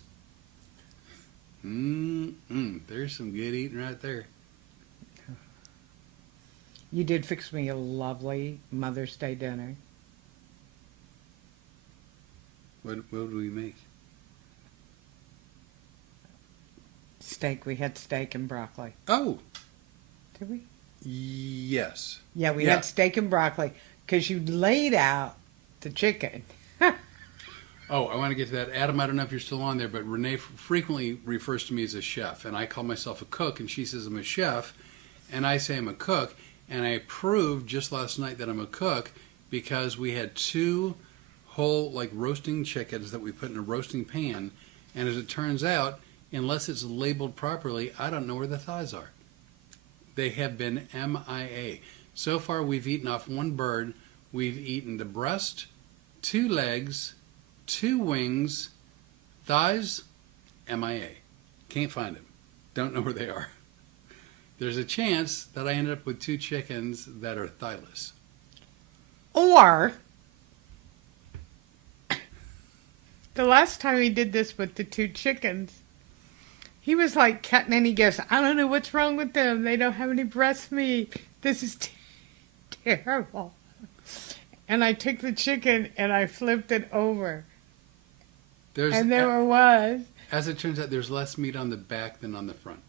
There's some good eating right there. You did fix me a lovely Mother's Day dinner. What did we make? Steak. We had steak and broccoli. Oh, Did we? yes. Yeah, we Yeah. had steak and broccoli because you laid out the chicken. Oh, I want to get to that. Adam, I don't know if you're still on there, but Renee frequently refers to me as a chef, and I call myself a cook, and she says I'm a chef, and I say I'm a cook, and I proved just last night that I'm a cook because we had two whole, roasting chickens that we put in a roasting pan, and as it turns out, unless it's labeled properly, I don't know where the thighs are. They have been MIA. So far, we've eaten off one bird. We've eaten the breast, 2 legs, 2 wings, thighs, MIA. Can't find them. Don't know where they are. There's a chance that I ended up with 2 chickens that are thighless. Or the last time he did this with the 2 chickens, he was like cutting and he goes, I don't know what's wrong with them. They don't have any breast meat. This is terrible. And I took the chicken and I flipped it over. And there was. As it turns out, there's less meat on the back than on the front.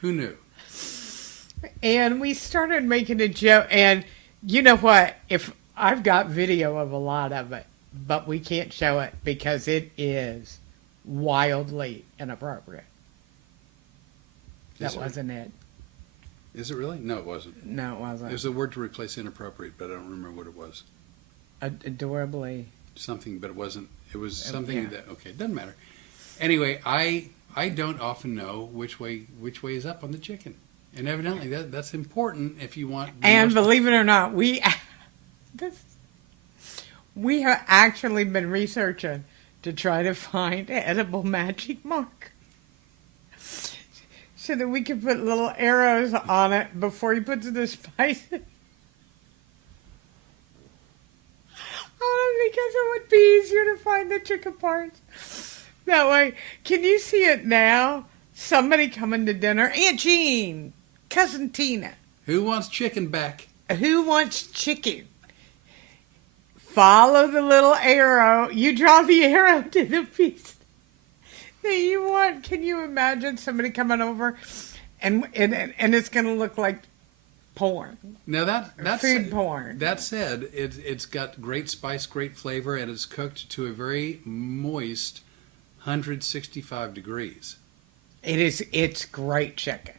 Who knew? And we started making a joke. And you know what? If I've got video of a lot of it, but we can't show it because it is wildly inappropriate. That wasn't it. Is it really? No, it wasn't. No, it wasn't. It was a word to replace inappropriate, but I don't remember what it was. Adorably. Something, but it wasn't. It was something Yeah. that, okay, doesn't matter. Anyway, I don't often know which way is up on the chicken. And evidently that's important if you want. And believe it or not, we have actually been researching to try to find edible magic mark so that we can put little arrows on it before he puts the spices. Because it would be easier to find the chicken parts that way. Can you see it now? Somebody coming to dinner. Aunt Jean, Cousin Tina. Who wants chicken back? Who wants chicken? Follow the little arrow. You draw the arrow to the piece that you want. Can you imagine somebody coming over and it's going to look like porn? Now that's food porn. That said, it's got great spice, great flavor, and it's cooked to a very moist 165 degrees. It's great chicken.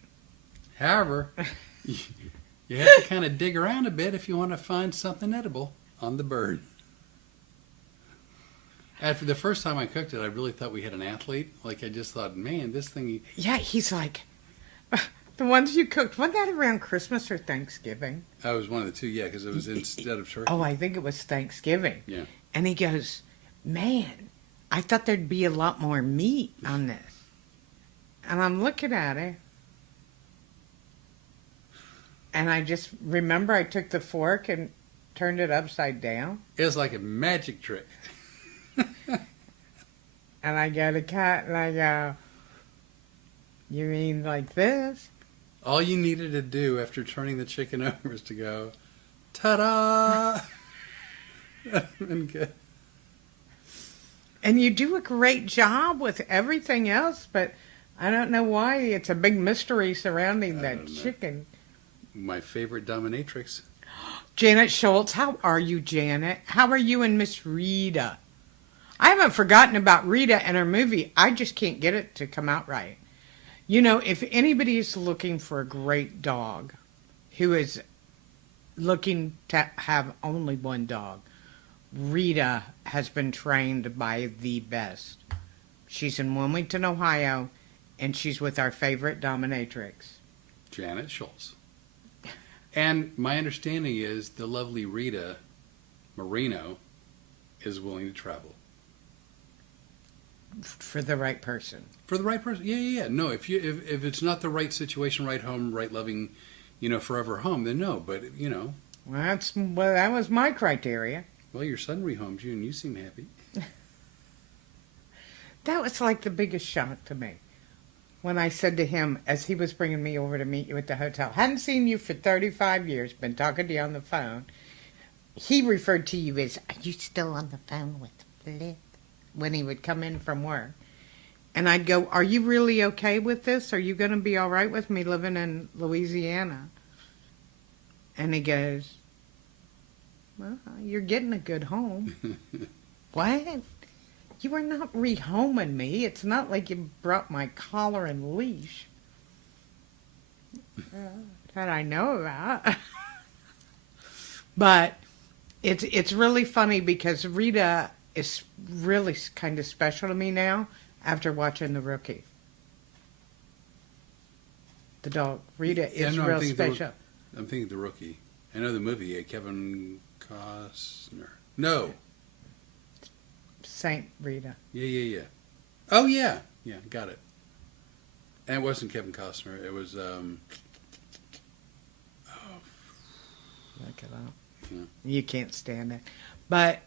However, you have to kind of dig around a bit if you want to find something edible on the bird. After the first time I cooked it, I really thought we had an athlete. Like, I just thought, man, this thing... Yeah, he's like, the ones you cooked, wasn't that around Christmas or Thanksgiving? I was one of the two, yeah, because it was instead of turkey. Oh, I think it was Thanksgiving. Yeah. And he goes, man, I thought there'd be a lot more meat on this. And I'm looking at it. And I just remember I took the fork and turned it upside down. It was like a magic trick. And I go to cut and I go, you mean like this? All you needed to do after turning the chicken over is to go, ta-da! And good. And you do a great job with everything else, but I don't know why it's a big mystery surrounding that chicken. My favorite dominatrix. Janet Schultz, how are you, Janet? How are you and Miss Rita? I haven't forgotten about Rita and her movie. I just can't get it to come out right. You know, if anybody is looking for a great dog who is looking to have only one dog, Rita has been trained by the best. She's in Wilmington, Ohio, and she's with our favorite dominatrix, Janet Schultz. And my understanding is the lovely Rita Marino is willing to travel. for the right person. For the right person, yeah. No, if it's not the right situation, right home, right loving, forever home, then no. But Well, that was my criteria. well, your son rehomed you, and you seem happy. That was like the biggest shock to me when I said to him as he was bringing me over to meet you at the hotel, hadn't seen you for 35 years, been talking to you on the phone. He referred to you as, are you still on the phone with Flip? When he would come in from work. And I'd go, are you really okay with this? Are you going to be all right with me living in Louisiana? And he goes, well, you're getting a good home. What? You are not rehoming me. It's not like you brought my collar and leash. That I know about. But it's really funny because Rita is really kind of special to me now after watching The Rookie. The dog. Rita is real special. I'm thinking The Rookie. I know the movie, Kevin Costner. No. Saint Rita. Yeah. Oh, yeah. Yeah, got it. And it wasn't Kevin Costner. It was, Look it up. Yeah. You can't stand it. But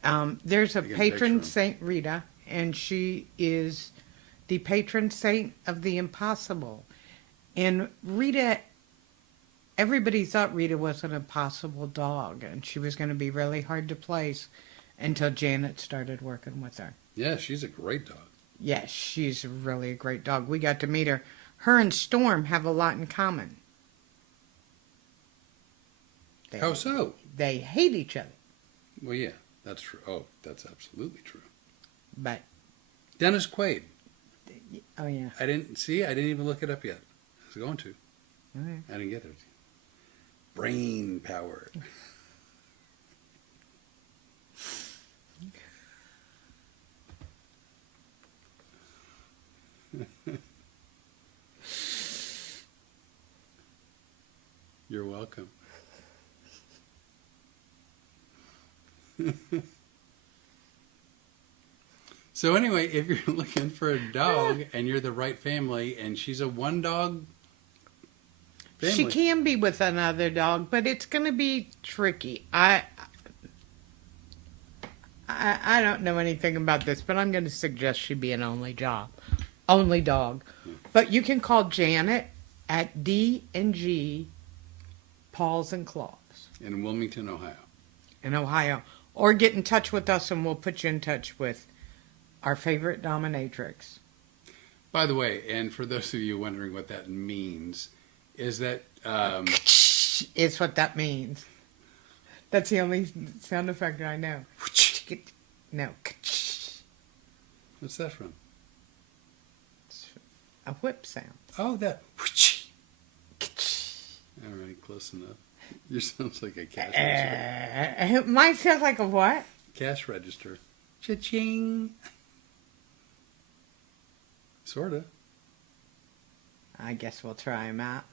there's a patron picture Saint Rita, and she is the patron saint of the impossible. And Rita, everybody thought Rita was an impossible dog, and she was going to be really hard to place until Janet started working with her. Yeah, she's a great dog. Yes, she's really a great dog. We got to meet her. Her and Storm have a lot in common. How so? They hate each other. Well, yeah, that's true. Oh, that's absolutely true. But, Dennis Quaid. oh yeah. I didn't even look it up yet. I was going to. Okay. I didn't get it. Brain power. You're welcome. So anyway, if you're looking for a dog and you're the right family and she's a one dog family. She can be with another dog, but it's going to be tricky. I don't know anything about this, but I'm going to suggest she be an only dog. But you can call Janet at D&G Paws and Claws. in Wilmington, Ohio. in Ohio. Or get in touch with us and we'll put you in touch with our favorite dominatrix. By the way, and for those of you wondering what that means, is that It's what that means. That's the only sound effect I know. No. what's that from? A whip sound. Oh, that. All right, close enough. Yours sounds like a cash register. Mine sounds like a what? Cash register. Cha-ching. Sorta. I guess we'll try them out.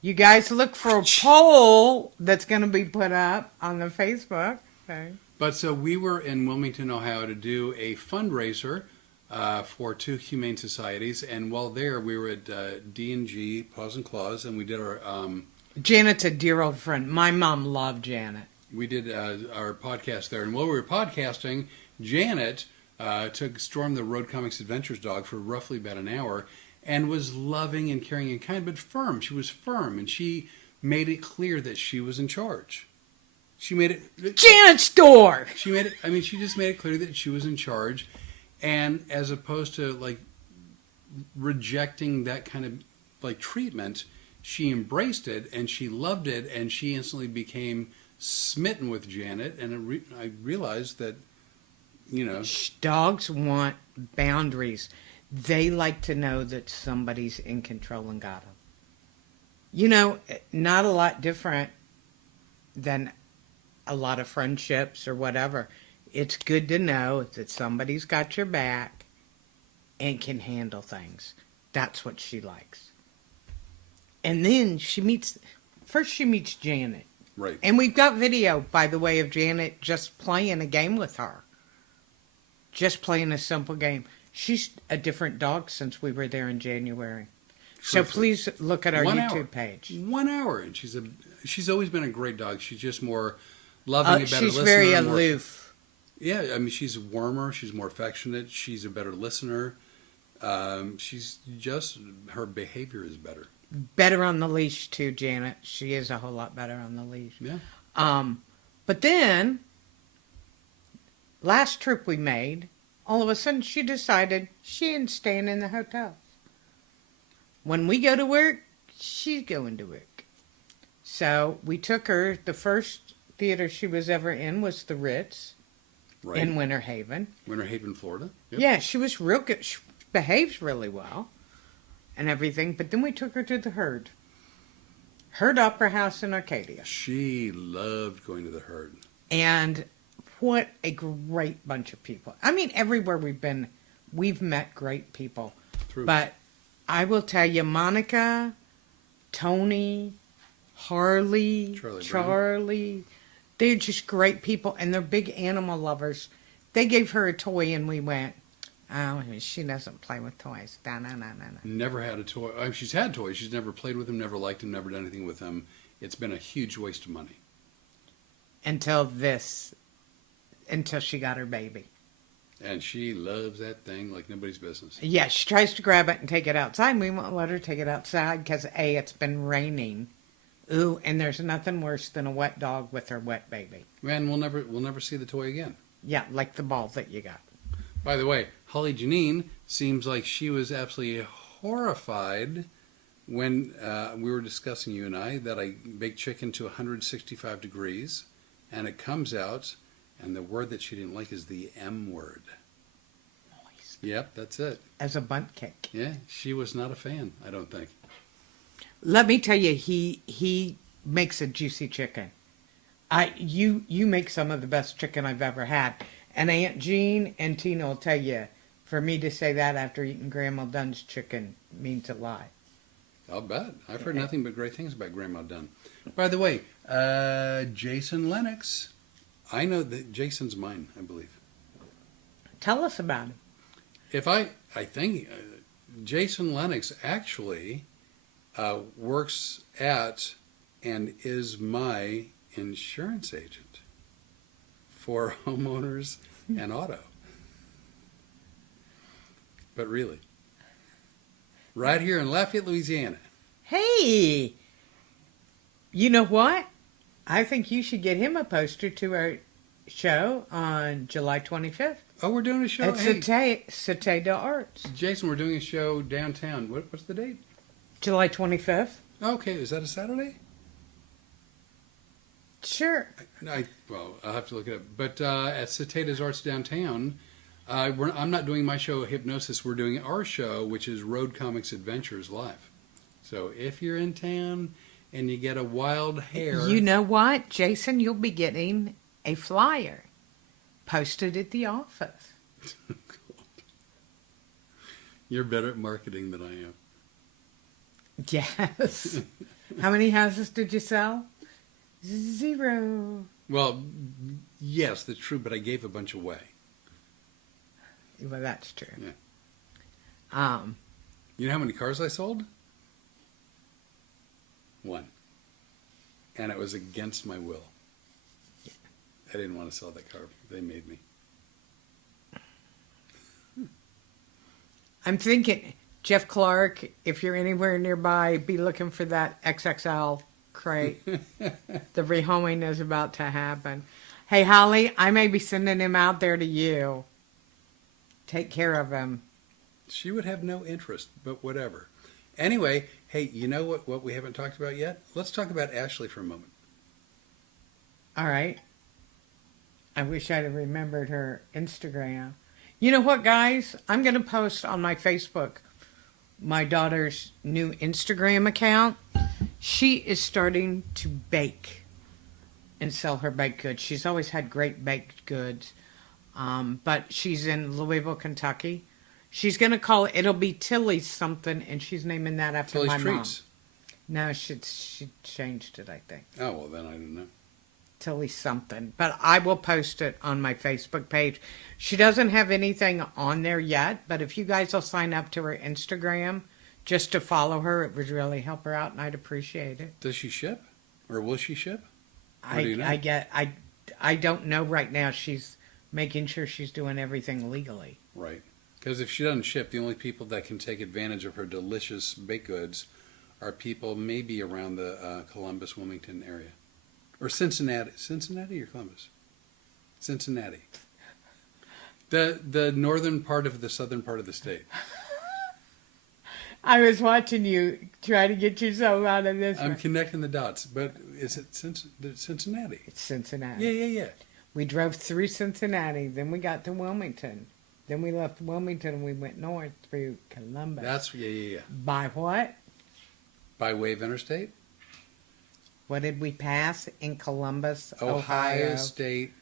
You guys look for a poll that's going to be put up on the Facebook. Okay. But so we were in Wilmington, Ohio to do a fundraiser for two humane societies. And while there, we were at D&G, Paws and Claws, and we did our... Janet's a dear old friend. My mom loved Janet. we did our podcast there. And while we were podcasting, Janet took Storm the Road Comics Adventures dog for roughly about an hour and was loving and caring and kind, but firm. She was firm, and she made it clear that she was in charge. She made it... Janet's door! She made it... I mean, she just made it clear that she was in charge. And as opposed to, like, rejecting that kind of, like, treatment, she embraced it, and she loved it, and she instantly became smitten with Janet. And I realized that, you know... Dogs want boundaries. They like to know that somebody's in control and got them. You know, not a lot different than a lot of friendships or whatever. It's good to know that somebody's got your back and can handle things. That's what she likes. And then she meets Janet. Right. And we've got video, by the way, of Janet just playing a game with her. Just playing a simple game. She's a different dog since we were there in January. So please look at our YouTube page. 1 hour. And she's always been a great dog. She's just more loving, a better listener. She's very aloof. Yeah, I mean, she's warmer. She's more affectionate. She's a better listener. She's just, her behavior is better. Better on the leash, too, Janet. She is a whole lot better on the leash. Yeah. But then, last trip we made, all of a sudden she decided she ain't staying in the hotel. When we go to work, she's going to work. So we took her. The first theater she was ever in was the Ritz in Winter Haven. Winter Haven, Florida. Yep. Yeah, she was real good. She behaves really well and everything. But then we took her to the Herd Opera House in Arcadia. She loved going to the Herd. And what a great bunch of people. I mean, everywhere we've been, we've met great people. True. But I will tell you, Monica, Tony, Harley, Charlie, they're just great people, and they're big animal lovers. They gave her a toy, and we went, oh, she doesn't play with toys. No. Never had a toy. I mean, she's had toys. She's never played with them, never liked them, never done anything with them. It's been a huge waste of money. Until she got her baby. And she loves that thing like nobody's business. Yeah, she tries to grab it and take it outside, and we won't let her take it outside because, A, it's been raining. Ooh, and there's nothing worse than a wet dog with her wet baby. Man, we'll never see the toy again. Yeah, like the ball that you got. By the way, Holly Janine seems like she was absolutely horrified when we were discussing, you and I, that I baked chicken to 165 degrees, and it comes out... And the word that she didn't like is the M word. Moist. Yep, that's it. As a bunt cake. Yeah, she was not a fan, I don't think. Let me tell you, he makes a juicy chicken. You make some of the best chicken I've ever had. And Aunt Jean and Tina will tell you, for me to say that after eating Grandma Dunn's chicken means a lie. I'll bet. I've heard nothing but great things about Grandma Dunn. By the way, Jason Lennox... I know that Jason's mine, I believe. Tell us about him. I think Jason Lennox actually works at and is my insurance agent for homeowners and auto. But really, right here in Lafayette, Louisiana. Hey, you know what? I think you should get him a poster to our show on July 25th. Oh, we're doing a show. At Hey, Cité d'Arts. Jason, we're doing a show downtown. What's the date? July 25th? Okay, is that a Saturday? Sure. Well, I'll have to look it up. But at Cité des Arts downtown, I'm not doing my show Hypnosis. We're doing our show, which is Road Comics Adventures Live. So if you're in town and you get a wild hair, You know what, Jason? You'll be getting a flyer posted at the office. you're better at marketing than I am. Yes. How many houses did you sell? 0. Well, yes, that's true, but I gave a bunch away. Well, that's true. Yeah. Um, You know how many cars I sold? 1. And it was against my will. I didn't want to sell that car. They made me. I'm thinking, Jeff Clark, if you're anywhere nearby, be looking for that XXL crate. The rehoming is about to happen. Hey, Holly, I may be sending him out there to you. Take care of him. She would have no interest, but whatever. Anyway, hey, you know what we haven't talked about yet? Let's talk about Ashley for a moment. All right. I wish I'd have remembered her Instagram. You know what, guys? I'm going to post on my Facebook my daughter's new Instagram account. She is starting to bake and sell her baked goods. She's always had great baked goods, but she's in Louisville, Kentucky. She's going to call it, it'll be Tilly's something, and she's naming that after Tilly's my Treats. mom. No, she changed it, I think. Oh, well, then I don't know. Tilly something, but I will post it on my Facebook page. She doesn't have anything on there yet, but if you guys will sign up to her Instagram just to follow her, it would really help her out, and I'd appreciate it. Does she ship? Or will she ship? Or do you know? I don't know right now. She's making sure she's doing everything legally. Right. Because if she doesn't ship, the only people that can take advantage of her delicious baked goods are people maybe around the Columbus, Wilmington area. Or Cincinnati. Cincinnati or Columbus? Cincinnati. The northern part of the southern part of the state. I was watching you try to get yourself out of this I'm one. connecting the dots, but is it Cincinnati? It's Cincinnati. Yeah. We drove through Cincinnati, then we got to Wilmington. Then we left Wilmington and we went north through Columbus. That's, yeah. By what? By way of interstate? What did we pass in Columbus, Ohio State.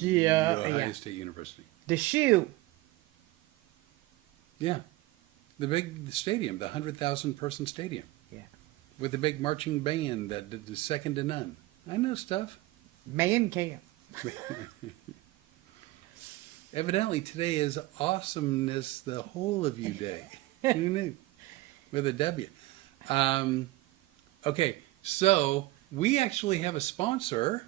Yeah. Ohio State University. The shoe. Yeah. The big stadium, the 100,000 person stadium. Yeah. With the big marching band that did the second to none. I know stuff. Man camp. Evidently, today is Awesomeness the Whole of You Day. Who knew? With a W. Okay, so we actually have a sponsor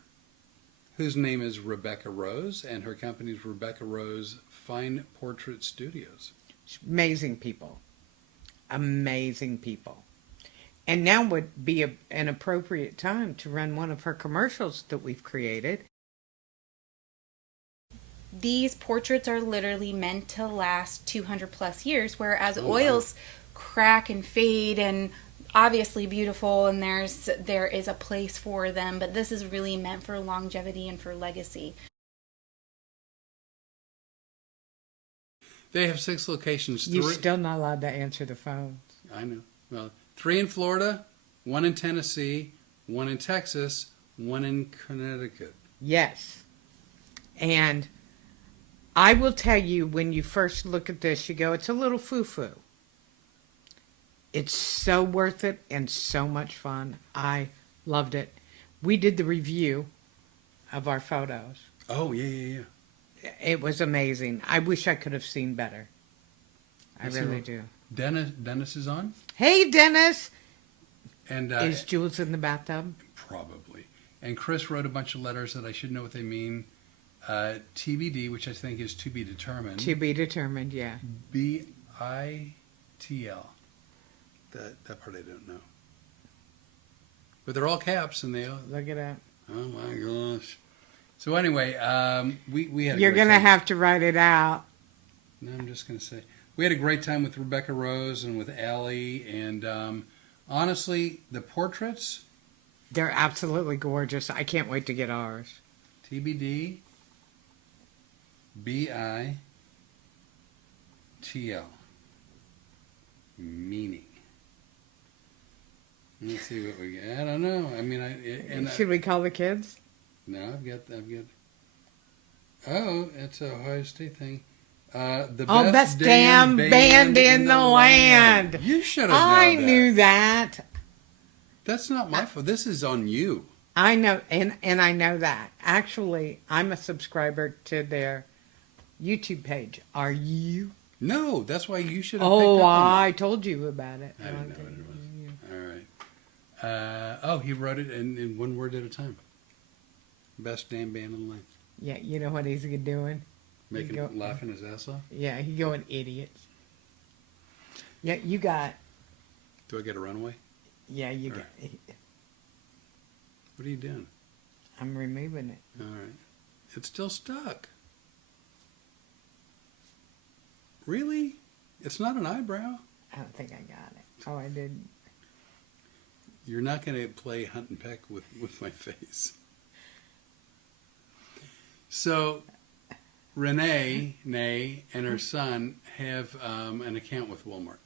whose name is Rebecca Rose, and her company is Rebecca Rose Fine Portrait Studios. Amazing people. Amazing people. And now would be an appropriate time to run one of her commercials that we've created. These portraits are literally meant to last 200 plus years, whereas Oh, oils crack and fade and obviously beautiful, and there is a place for them, but this is really meant for longevity and for legacy. They have 6 locations. You're still not allowed to answer the phone. I know. Well, 3 in Florida, 1 in Tennessee, 1 in Texas, 1 in Connecticut. Yes. And I will tell you, when you first look at this, you go, it's a little foo-foo. It's so worth it and so much fun. I loved it. We did the review of our photos. Oh, yeah. It was amazing. I wish I could have seen better. I really do. Dennis is on? Hey, Dennis! And Is Jules in the bathtub? probably. And Chris wrote a bunch of letters that I should know what they mean. TBD, which I think is to be determined. To be determined, yeah. BITL. That part I don't know. but they're all caps, and they all. Look at that. Oh my gosh! So anyway, we had. You're going to have to write it out. No, I'm just gonna say we had a great time with Rebecca Rose and with Allie, and honestly, the portraits. They're absolutely gorgeous. I can't wait to get ours. TBD. BITL. Meaning. Let's see what we get. I don't know. I mean, Should we call the kids? No, I've got. Oh, it's a Ohio State thing. The best damn band in the land. You should have known I that. knew that. That's not my fault. This is on you. I know, and I know that. Actually, I'm a subscriber to their YouTube page. Are you? No, that's why you should have picked Oh, up on I told you about it. that. I didn't know what it was. All right. He wrote it in one word at a time. Best damn band in the land. Yeah, you know what he's doing? Making laughing his ass off. Yeah, he's going idiots. Yeah, you got. Do I get a runaway? Yeah, you All got. What are you doing? I'm removing it. All right. It's still stuck. Really? It's not an eyebrow? I don't think I got it. Oh, I did. You're not going to play hunt and peck with my face. So, Renee, and her son have an account with Walmart.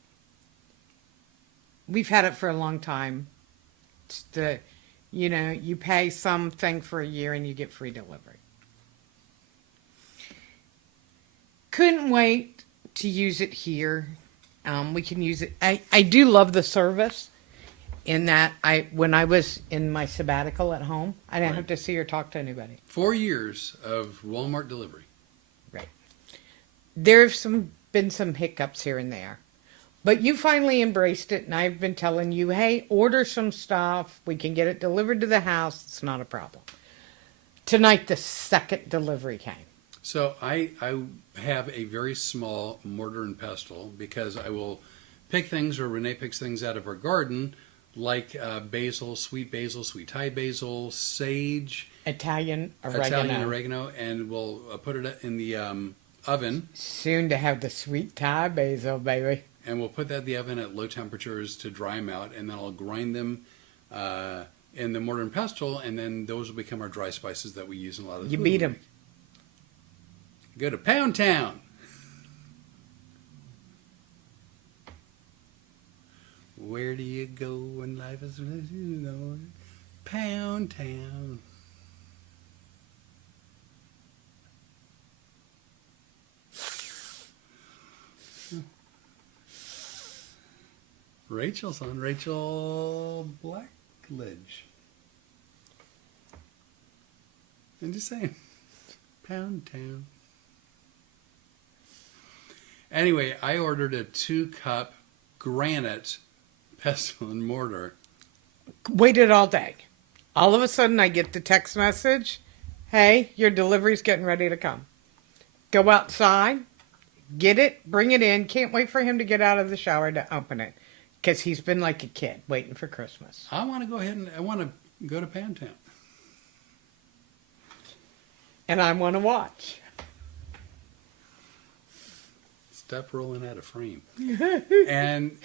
We've had it for a long time. It's you pay something for a year and you get free delivery. Couldn't wait to use it here. We can use it. I do love the service in that when I was in my sabbatical at home, I didn't have to see or talk to anybody. 4 years of Walmart delivery. Right. There's been some hiccups here and there. But you finally embraced it, and I've been telling you, hey, order some stuff. We can get it delivered to the house. It's not a problem. Tonight, the second delivery came. So I have a very small mortar and pestle because I will pick things, or Renee picks things out of her garden, like basil, sweet Thai basil, sage, Italian oregano. and we'll put it in the oven. Soon to have the sweet Thai basil, baby. And we'll put that in the oven at low temperatures to dry them out, and then I'll grind them in the mortar and pestle, and then those will become our dry spices that we use in a lot of the You food beat we 'em. make. Go to Pound Town. Where do you go when life is Pound Town. Rachel's on. Rachel Blackledge. I'm just saying. Pound Town. Anyway, I ordered a 2-cup granite pestle and mortar. Waited all day. All of a sudden, I get the text message, hey, your delivery's getting ready to come. Go outside, get it, bring it in. Can't wait for him to get out of the shower to open it. Because he's been like a kid waiting for Christmas. I want to go ahead and I want to go to Pound Town. And I want to watch. Stop rolling out of frame. And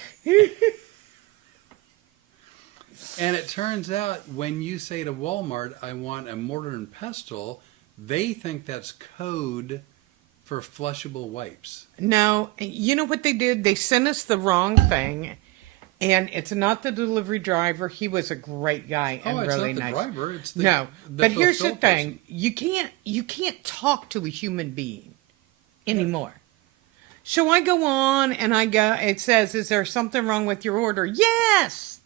it turns out when you say to Walmart, I want a mortar and pestle, they think that's code for flushable wipes. No, you know what they did? They sent us the wrong thing. And it's not the delivery driver. He was a great guy and it's really not the nice. driver. It's the No, the but here's the fulfill thing: person. you can't talk to a human being anymore. So I go on and I go. It says, "Is there something wrong with your order?" Yes.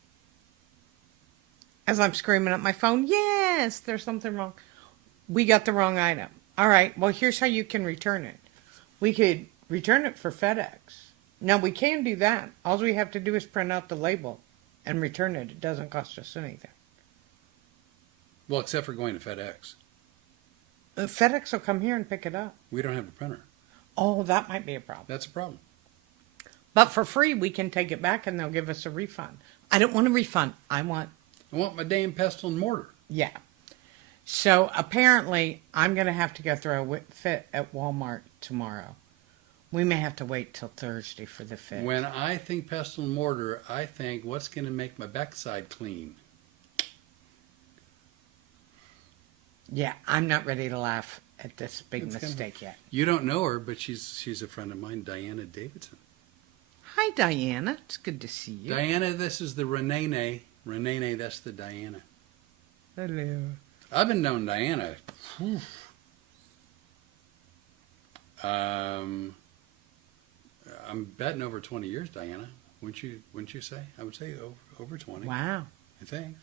As I'm screaming at my phone, yes, there's something wrong. We got the wrong item. All right. Well, here's how you can return it. We could return it for FedEx. Now, we can do that. All we have to do is print out the label and return it. It doesn't cost us anything. Well, except for going to FedEx. FedEx will come here and pick it up. We don't have a printer. Oh, that might be a problem. That's a problem. But for free, we can take it back and they'll give us a refund. I don't want a refund. I want I want my damn pestle and mortar. Yeah. So apparently, I'm going to have to go through a fit at Walmart tomorrow. We may have to wait till Thursday for the fit. When I think pestle and mortar, I think what's going to make my backside clean. Yeah, I'm not ready to laugh at this big It's mistake yet. You don't know her, but she's a friend of mine, Diana Davidson. Hi, Diana. It's good to see you. Diana, this is the Renee. Renee, that's the Diana. Hello. I've been knowing Diana. Whew. I'm betting over 20 years, Diana. Wouldn't you say? I would say over 20. Wow. I think.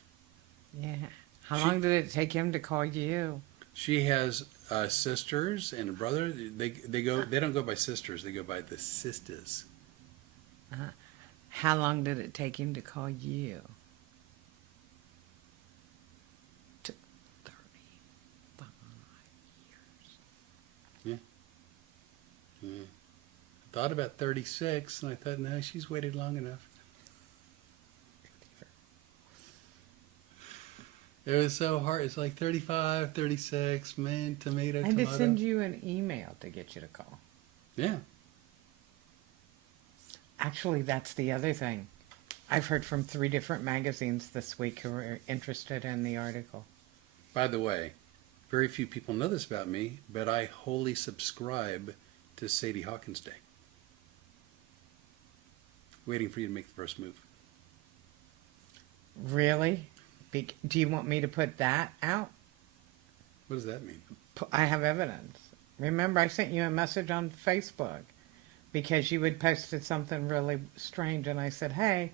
Yeah. How long did it take him to call you? She has sisters and a brother. They don't go by sisters. They go by the sisters. How long did it take him to call you? Took 35 years. Yeah. I thought about 36, and I thought, no, she's waited long enough. It was so hard. It's like 35, 36, man, tomato. I had to send you an email to get you to call. Yeah. Actually, that's the other thing. I've heard from 3 different magazines this week who are interested in the article. By the way, very few people know this about me, but I wholly subscribe to Sadie Hawkins Day. Waiting for you to make the first move. Really? Do you want me to put that out? What does that mean? I have evidence. Remember, I sent you a message on Facebook because you had posted something really strange, and I said, hey,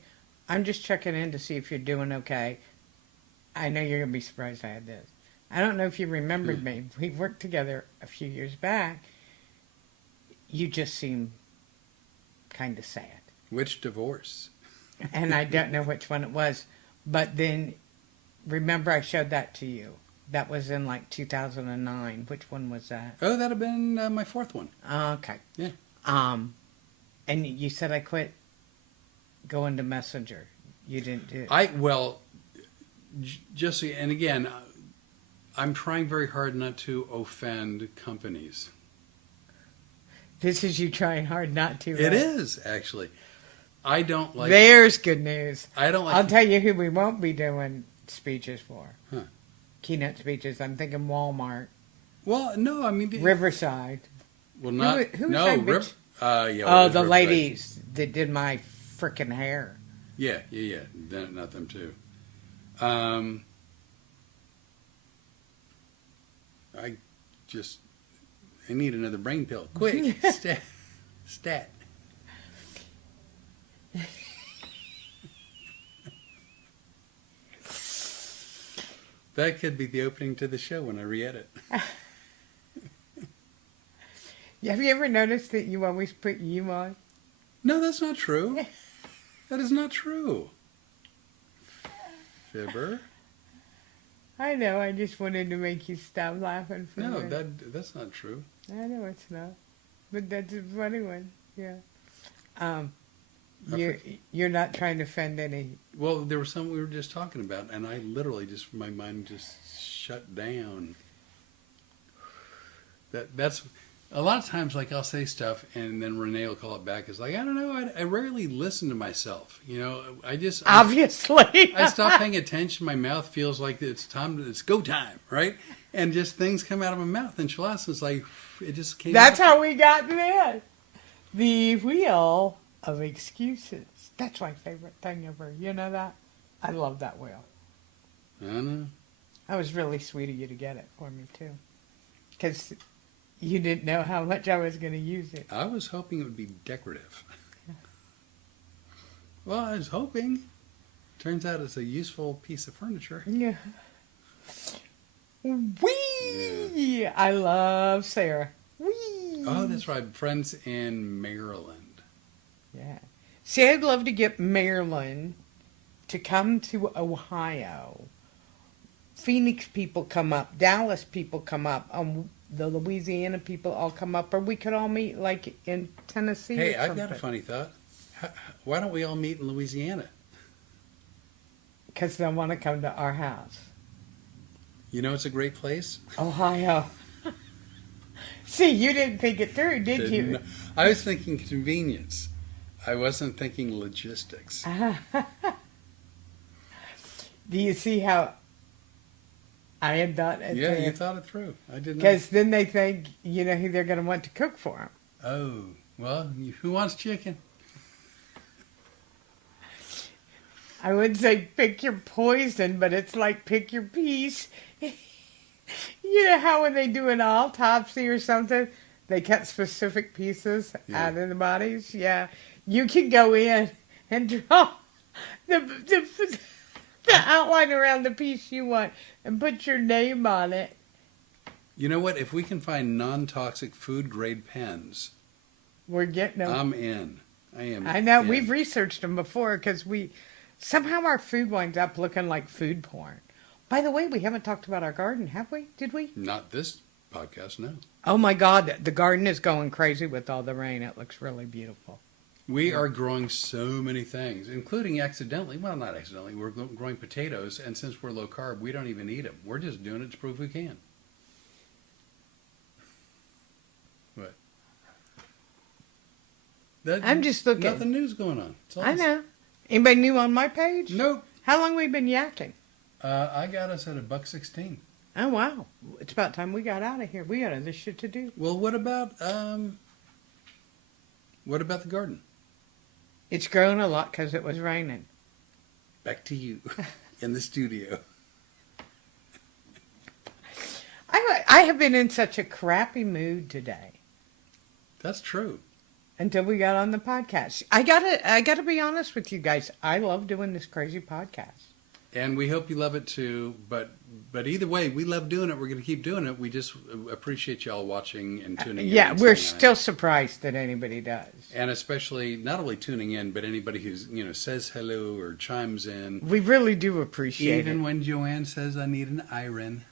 I'm just checking in to see if you're doing okay. I know you're going to be surprised I had this. I don't know if you remembered me. We worked together a few years back. You just seem kind of sad. Which divorce? And I don't know which one it was. But then, remember I showed that to you. That was in like 2009. Which one was that? Oh, that'd have been my 4th one. Okay. Yeah. And you said I quit going to Messenger. You didn't do it. Just, and again, I'm trying very hard not to offend companies. This is you trying hard not to. It right? is, actually. I don't like... There's good news. I don't like... I'll tell you who we won't be doing speeches for. Huh. Keynote speeches. I'm thinking Walmart. Well, no, I mean... Riverside. Well, not... Who was no, that bitch? yeah, Oh, it the was Riverside. ladies that did my frickin' hair. Yeah. Not them, too. I need another brain pill. Quick. Stat. That could be the opening to the show when I re-edit. Have you ever noticed that you always put you on? No, that's not true. That is not true. Fibber. I know, I just wanted to make you stop laughing for No, me. that's not true. I know it's not. But that's a funny one, yeah. You're not trying to offend any. Well, there was something we were just talking about, and I literally just, my mind just shut down. That's a lot of times, like I'll say stuff, and then Renee will call it back. It's like, I don't know, I rarely listen to myself. You know, Obviously. I stop paying attention. My mouth feels like it's go time, right? And just things come out of my mouth. And Shalasa is like, it just came That's out. how we got this. The wheel of excuses. That's my favorite thing ever. You know that? I love that wheel. I don't know. That was really sweet of you to get it for me, too. Because you didn't know how much I was going to use it. I was hoping it would be decorative. Well, I was hoping. Turns out it's a useful piece of furniture. Yeah. Whee! Yeah. I love Sarah. Whee! Oh, that's right. Friends in Maryland. Yeah. See, I'd love to get Maryland to come to Ohio. Phoenix people come up. Dallas people come up. The Louisiana people all come up. Or we could all meet, like, in Tennessee Hey, or I've something. got a funny thought. Why don't we all meet in Louisiana? because they'll want to come to our house. You know, it's a great place. Ohio. See, you didn't think it through, did you? Didn't- I was thinking convenience. I wasn't thinking logistics. Do you see how I had thought it Yeah, through? you thought it through. I didn't. Because then they think, you know, who they're going to want to cook for them. Oh, well, who wants chicken? I would say pick your poison, but it's like pick your piece. You know how when they do an autopsy or something, they cut specific pieces out of the bodies? Yeah. You can go in and draw the outline around the piece you want and put your name on it. You know what? If we can find non-toxic food-grade pens, We're getting them. I'm in. I am. I know. in. We've researched them before because somehow our food winds up looking like food porn. By the way, we haven't talked about our garden, have we? Did we? Not this podcast, no. Oh my God, the garden is going crazy with all the rain. It looks really beautiful. We are growing so many things, including accidentally. Well, not accidentally. We're growing potatoes, and since we're low carb, we don't even eat them. We're just doing it to prove we can. What? I'm just looking. Nothing new's going on. It's all I know. Anybody new on my page? Nope. How long we been yakking? I got us at $1.16. Oh wow, it's about time we got out of here. We got other shit to do. Well, what about the garden? It's grown a lot because it was raining. Back to you in the studio. I have been in such a crappy mood today That's true. until we got on the podcast. I gotta be honest with you guys. I love doing this crazy podcast. And we hope you love it too. But either way, we love doing it. We're going to keep doing it. We just appreciate y'all watching and tuning in. Yeah, and we're saying still surprised that anybody does. And especially not only tuning in, but anybody who's says hello or chimes in. We really do appreciate Even it. when Joanne says I need an iron.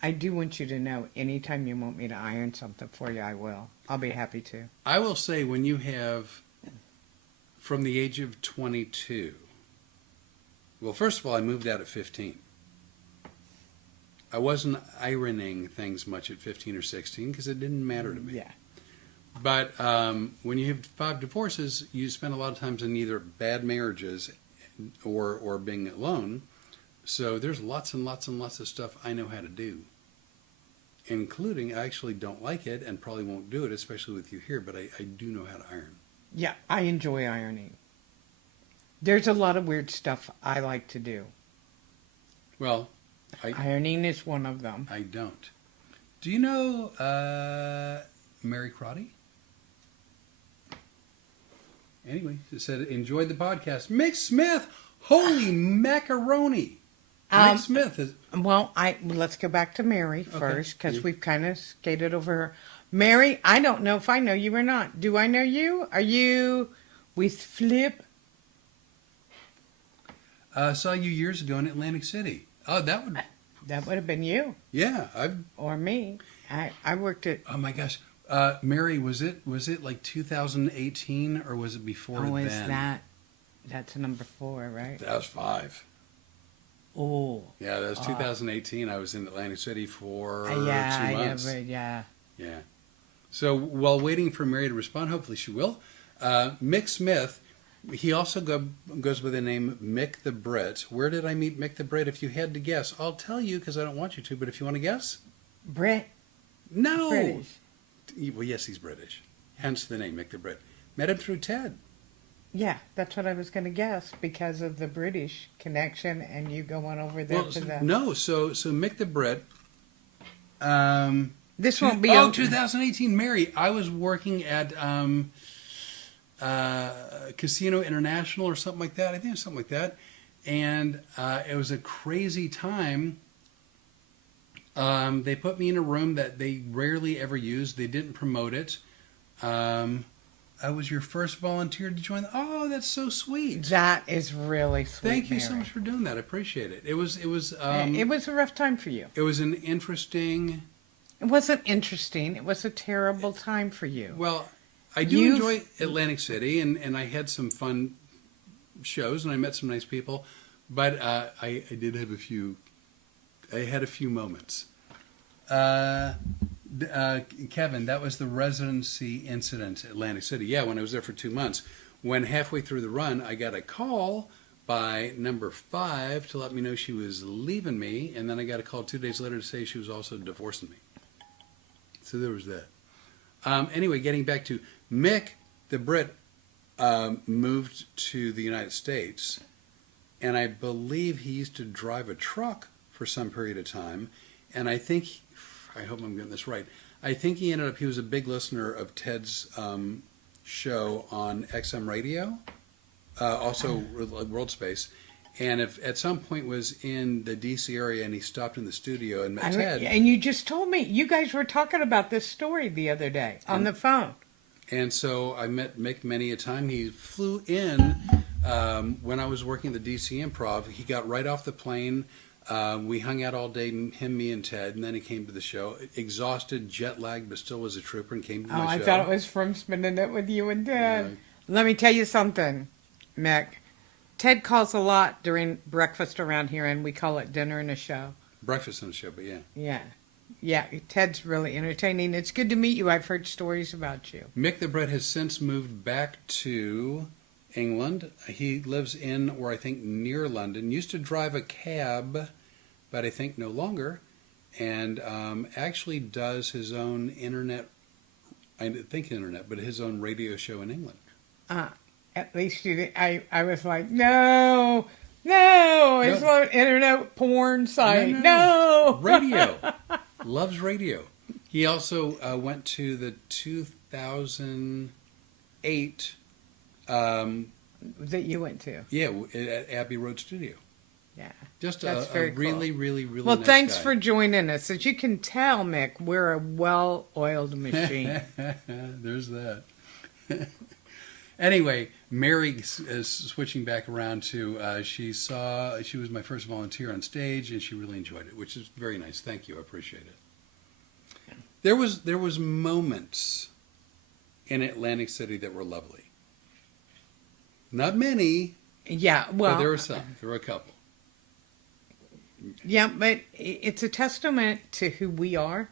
I do want you to know, anytime you want me to iron something for you, I will. I'll be happy to. I will say when you have, from the age of 22, well, first of all, I moved out at 15. I wasn't ironing things much at 15 or 16 because it didn't matter to me. Yeah. But when you have 5 divorces, you spend a lot of times in either bad marriages or being alone. So there's lots and lots and lots of stuff I know how to do. Including, I actually don't like it and probably won't do it, especially with you here, but I do know how to iron. Yeah, I enjoy ironing. There's a lot of weird stuff I like to do. Well, Ironing is one of them. I don't. Do you know Mary Crotty? Anyway, it said, enjoyed the podcast. Mick Smith, holy macaroni. Mick Smith is... Well, let's go back to Mary first, because we've kind of skated over her. Mary, I don't know if I know you or not. Do I know you? Are you with Flip? Saw you years ago in Atlantic City. Oh, that would have been you. Yeah, Or me. I worked at... Oh my gosh. Mary, was it like 2018 or was it before then? Oh, is that's number 4, right? That was 5. Oh. Yeah, that was 2018. I was in Atlantic City for 2 yeah, months. Yeah. So while waiting for Mary to respond, hopefully she will, Mick Smith, he also goes by the name Mick the Brit. Where did I meet Mick the Brit? If you had to guess, I'll tell you because I don't want you to, but if you want to guess? Brit. No. British. Well, yes, he's British. Hence the name Mick the Brit. Met him through Ted. Yeah, that's what I was going to guess because of the British connection and you going over there to the... No, so Mick the Brit... This won't be... 2018, Mary. I was working at Casino International or something like that. I think it was something like that. And it was a crazy time. They put me in a room that they rarely ever used. They didn't promote it. I was your first volunteer to join. Oh, that's so sweet. That is really sweet. Thank you Mary. so much for doing that. I appreciate it. It was it was a rough time for you. It was an interesting... It wasn't interesting. It was a terrible time for you. Well, I do enjoy Atlantic City, and I had some fun shows, and I met some nice people. But I did have a few. I had a few moments. Kevin, that was the residency incident at Atlantic City. Yeah, when I was there for 2 months. When halfway through the run, I got a call by number 5 to let me know she was leaving me, and then I got a call 2 days later to say she was also divorcing me. So there was that. Anyway, getting back to Mick, the Brit, moved to the United States, and I believe he used to drive a truck for some period of time, and I hope I'm getting this right, I think he was a big listener of Ted's show on XM radio, also World Space, and if at some point was in the DC area and he stopped in the studio and met Ted. And you just told me, you guys were talking about this story the other day on the phone. And so I met Mick many a time. He flew in when I was working at the DC Improv. He got right off the plane. We hung out all day, him, me, and Ted, and then he came to the show. Exhausted, jet-lagged, but still was a trooper and came to my show. I thought it was from spending it with you and Ted. Let me tell you something, Mick. Ted calls a lot during breakfast around here, and we call it dinner and a show. Breakfast and a show, but yeah. Yeah. Yeah, Ted's really entertaining. It's good to meet you. I've heard stories about you. Mick the Brit has since moved back to England. He lives in, or I think near London. Used to drive a cab, but I think no longer. And actually does his own but his own radio show in England. At least you did. I was like, no, it's an internet porn site. No. Radio. Loves radio. He also went to the 2008... that you went to. Yeah, at Abbey Road Studio. Yeah. Just That's a very really, cool. really, really Well, nice thanks guy. for joining us. As you can tell, Mick, we're a well-oiled machine. There's that. Anyway, Mary is switching back around to, she was my first volunteer on stage, and she really enjoyed it, which is very nice. Thank you. I appreciate it. There was moments in Atlantic City that were lovely. Not many. Yeah, well, but there were some. There were a couple. Yeah, but it's a testament to who we are.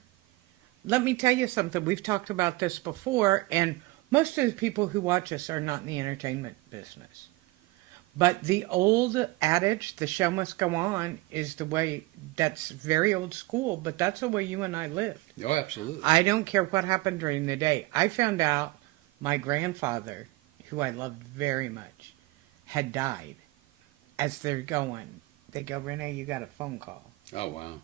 Let me tell you something. We've talked about this before, and most of the people who watch us are not in the entertainment business. But the old adage, the show must go on, is the way, that's very old school, but that's the way you and I lived. Oh, absolutely. I don't care what happened during the day. I found out my grandfather, who I loved very much, had died. As they're going, they go, Renee, you got a phone call. Oh, wow.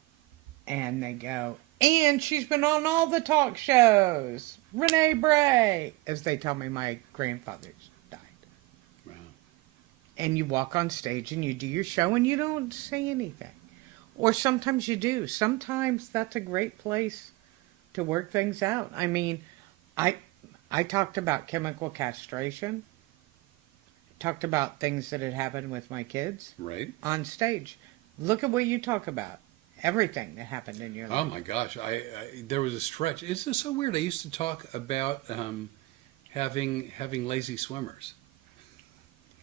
And they go, and she's been on all the talk shows. Renee Bray. As they tell me my grandfather's died. Wow. And you walk on stage and you do your show and you don't say anything. Or sometimes you do. Sometimes that's a great place to work things out. I mean, I talked about chemical castration. Talked about things that had happened with my kids. Right. On stage. Look at what you talk about. Everything that happened in your life. Oh my gosh! There was a stretch. It's just so weird. I used to talk about having lazy swimmers.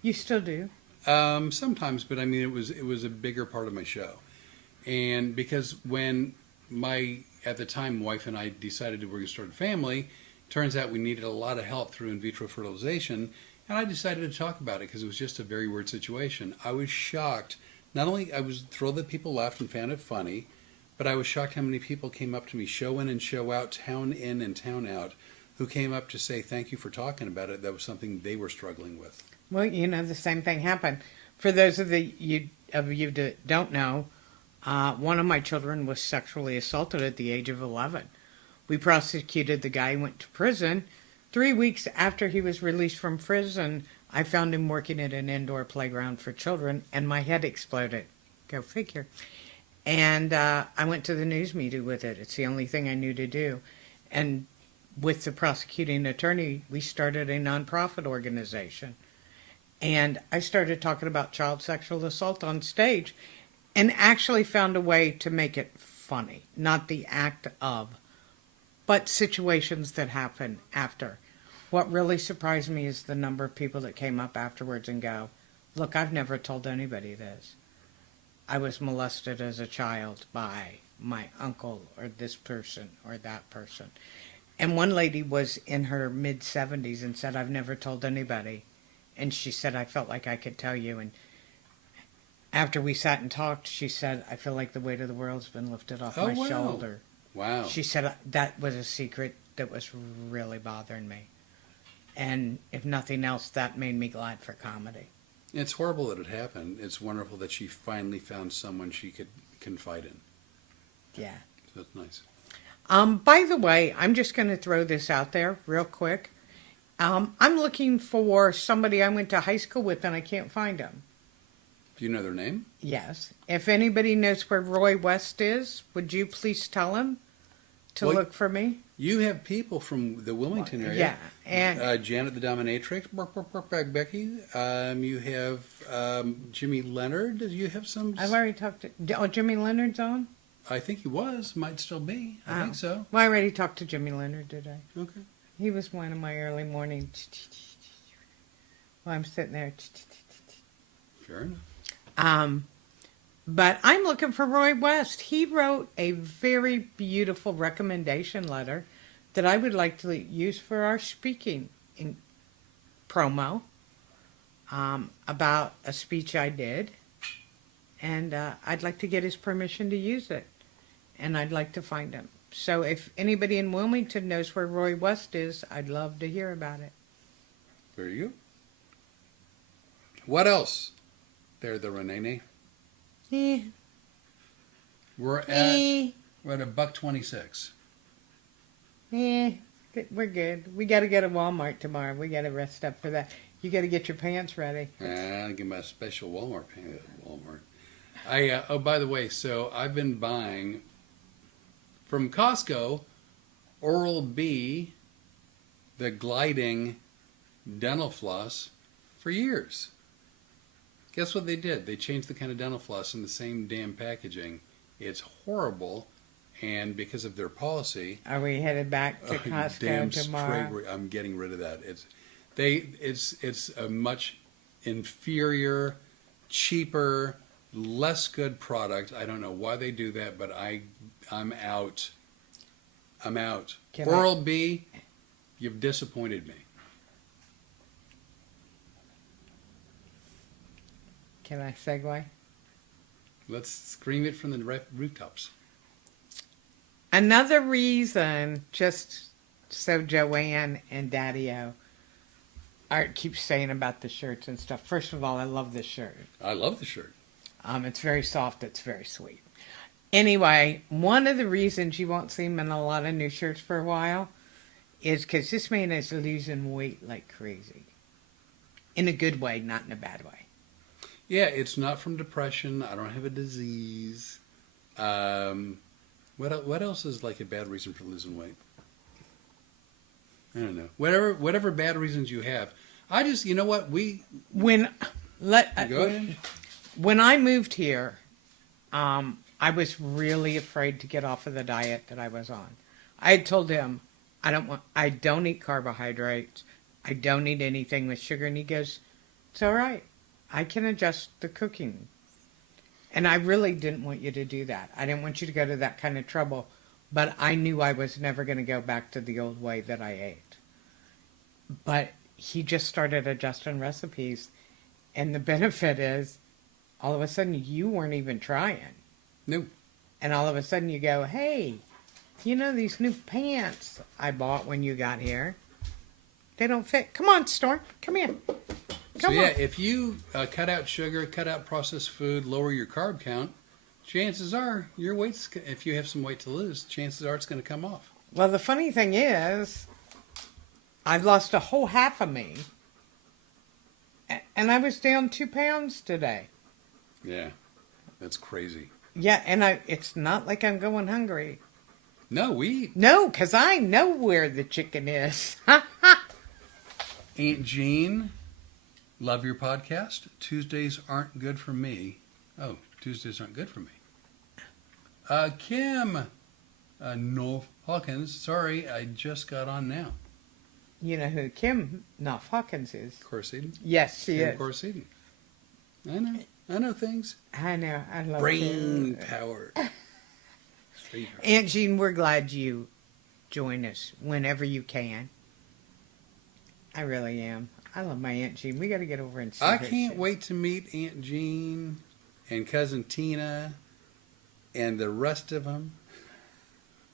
You still do. Sometimes, but I mean, it was a bigger part of my show, and because when at the time wife and I decided we were going to start a family, turns out we needed a lot of help through in vitro fertilization, and I decided to talk about it because it was just a very weird situation. I was shocked. Not only I was thrilled that people laughed and found it funny, but I was shocked how many people came up to me, show in and show out, town in and town out, who came up to say thank you for talking about it. That was something they were struggling with. Well, you know, the same thing happened. For those of you that don't know, one of my children was sexually assaulted at the age of 11. We prosecuted the guy, went to prison. 3 weeks after he was released from prison, I found him working at an indoor playground for children, and my head exploded. Go figure. And I went to the news media with it. It's the only thing I knew to do. And with the prosecuting attorney, we started a nonprofit organization. And I started talking about child sexual assault on stage and actually found a way to make it funny. Not the act of, but situations that happen after. What really surprised me is the number of people that came up afterwards and go, Look, I've never told anybody this. I was molested as a child by my uncle or this person or that person. And one lady was in her mid-70s and said, I've never told anybody. And she said, I felt like I could tell you. And after we sat and talked, she said, I feel like the weight of the world's been lifted off my wow. shoulder. Wow. She said that was a secret that was really bothering me. And if nothing else, that made me glad for comedy. It's horrible that it happened. It's wonderful that she finally found someone she could confide in. Yeah. So that's nice. By the way, I'm just going to throw this out there real quick. I'm looking for somebody I went to high school with and I can't find them. Do you know their name? Yes. If anybody knows where Roy West is, would you please tell him to look for me? You have people from the Wilmington area. Yeah. And Janet the Dominatrix, Becky. You have Jimmy Leonard. You have some. I've already talked to... Oh, Jimmy Leonard's on? I think he was. Might still be. I think so. Well, I already talked to Jimmy Leonard today. Okay. He was one of my early morning... While I'm sitting there... Fair enough. But I'm looking for Roy West. He wrote a very beautiful recommendation letter that I would like to use for our speaking in promo about a speech I did. And I'd like to get his permission to use it. And I'd like to find him. So if anybody in Wilmington knows where Roy West is, I'd love to hear about it. There you go. What else? There, the Renee. Eh. We're at $1.26. We're good. We got to go to Walmart tomorrow. We got to rest up for that. You got to get your pants ready. I'll get my special Walmart pants at Walmart. Oh, by the way, so I've been buying from Costco Oral-B, the gliding dental floss, for years. Guess what they did? They changed the kind of dental floss in the same damn packaging. It's horrible, and because of their policy, Are we headed back to Costco damn tomorrow? straight, I'm getting rid of that. It's a much inferior, cheaper, less good product. I don't know why they do that, but I'm out. I'm out. Oral-B, you've disappointed me. Can I segue? Let's scream it from the rooftops. Another reason, just so Joanne and Daddy-O keep saying about the shirts and stuff. First of all, I love this shirt. I love the shirt. It's very soft. It's very sweet. Anyway, one of the reasons you won't see him in a lot of new shirts for a while is because this man is losing weight like crazy. In a good way, not in a bad way. Yeah, it's not from depression. I don't have a disease. What else is like a bad reason for losing weight? I don't know. Whatever bad reasons you have. I just, you know what? Go ahead. When I moved here, I was really afraid to get off of the diet that I was on. I had told him, I don't eat carbohydrates. I don't eat anything with sugar. And he goes, it's all right. I can adjust the cooking. And I really didn't want you to do that. I didn't want you to go to that kind of trouble. But I knew I was never going to go back to the old way that I ate. But he just started adjusting recipes. And the benefit is, all of a sudden, you weren't even trying. No. And all of a sudden you go, hey, you know these new pants I bought when you got here? They don't fit. Come on, Storm. Come here. Come on. If you cut out sugar, cut out processed food, lower your carb count, chances are your weight's, if you have some weight to lose, chances are it's going to come off. Well, the funny thing is, I've lost a whole half of me. And I was down 2 pounds today. Yeah, that's crazy. Yeah, and it's not like I'm going hungry. No, we eat. No, because I know where the chicken is. Aunt Jean, love your podcast. Tuesdays aren't good for me. Oh, Tuesdays aren't good for me. Kim, no Hawkins. Sorry, I just got on now. You know who Kim Knopf Hawkins is? Corseiden? Yes, she Kim is. Corseiden. I know things. I know. I love Brain to. power. Aunt Jean, we're glad you join us whenever you can. I really am. I love my Aunt Jean. We got to get over and see I her can't soon. wait to meet Aunt Jean and Cousin Tina and the rest of them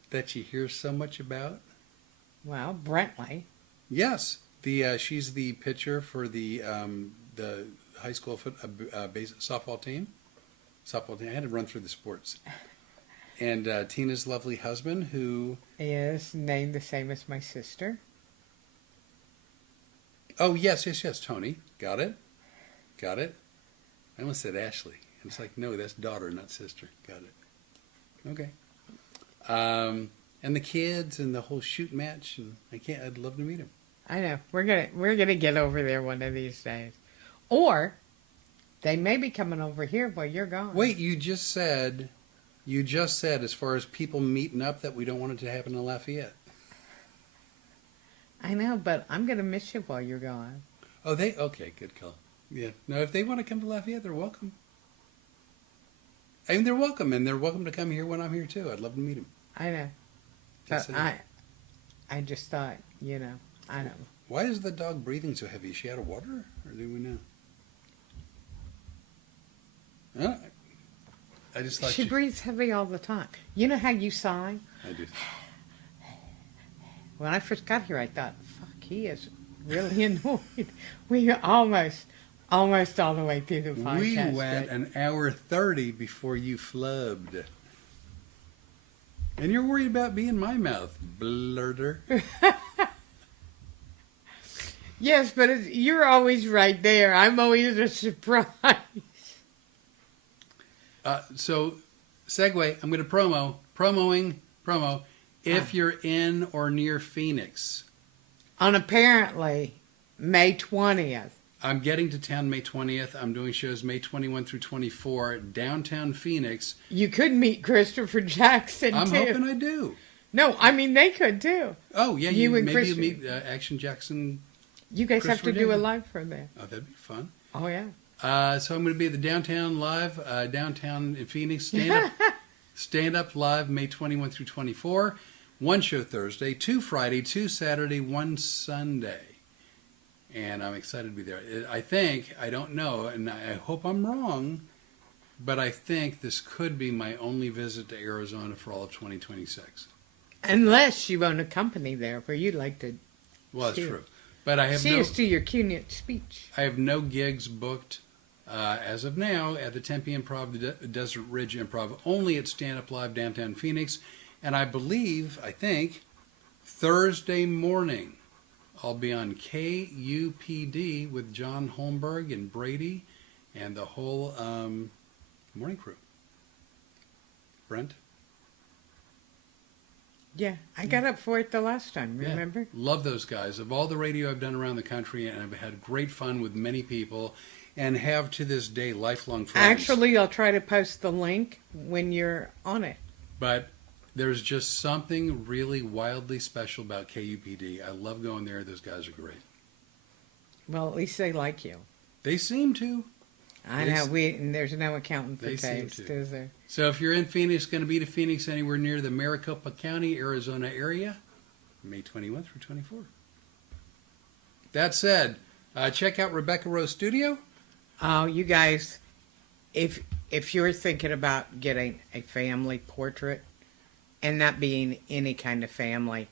that you hear so much about. Well, Brentley. Yes, she's the pitcher for the high school softball team. I had to run through the sports. And Tina's lovely husband, who Is named the same as my sister. oh yes, Tony, got it. I almost said Ashley. And it's like, no, that's daughter, not sister. Got it. Okay. And the kids and the whole shoot match, and I'd love to meet him. I know. We're gonna get over there one of these days. Or they may be coming over here while you're gone. Wait, you just said as far as people meeting up that we don't want it to happen in Lafayette. I know, but I'm gonna miss you while you're gone. Oh, okay, good call. Yeah. No, if they want to come to Lafayette, they're welcome. I mean, they're welcome, and they're welcome to come here when I'm here too. I'd love to meet them. I know. Just But saying. I just thought, I don't know. Why is the dog breathing so heavy? Is she out of water, or do we know? I just thought She breathes heavy all the time. You know how you sigh? I do. When I first got here, I thought, fuck, he is really annoyed. We almost all the way through the podcast. We went an hour 30 before you flubbed. And you're worried about being my mouth, blurter. Yes, but you're always right there. I'm always a surprise. So, segue, I'm going to promo. If you're in or near Phoenix. On apparently May 20th. I'm getting to town May 20th. I'm doing shows May 21 through 24, downtown Phoenix. You could meet Christopher Jackson, I'm too. hoping I do. No, I mean, they could, too. Oh, yeah, You and maybe you Christopher. meet Action Jackson. You guys have to Christopher do a Jackson. live from there. Oh, that'd be fun. Oh, yeah. So I'm going to be at the downtown live, downtown in Phoenix, stand up live May 21 through 24. One show Thursday, 2 Friday, 2 Saturday, 1 Sunday. And I'm excited to be there. I don't know, and I hope I'm wrong, but I think this could be my only visit to Arizona for all of 2026. Unless you own a company there where you'd like to Well, that's see true. But I have see us do your keynote speech. I have no gigs booked as of now at the Tempe Improv, the Desert Ridge Improv, only at Stand Up Live downtown Phoenix. And I think, Thursday morning, I'll be on KUPD with John Holmberg and Brady and the whole morning crew. Brent? Yeah, I got up for it the last time, remember? Yeah, love those guys. Of all the radio I've done around the country, and I've had great fun with many people, and have to this day lifelong friends. Actually, I'll try to post the link when you're on it. But there's just something really wildly special about KUPD. I love going there. Those guys are great. Well, at least they like you. They seem to. I know, and there's no accountant for They seem taste, to. is there? So if you're in Phoenix, going to be to Phoenix anywhere near the Maricopa County, Arizona area, May 21 through 24. That said, check out Rebecca Rose Studio. Oh, you guys, if you're thinking about getting a family portrait, and not being any kind of family,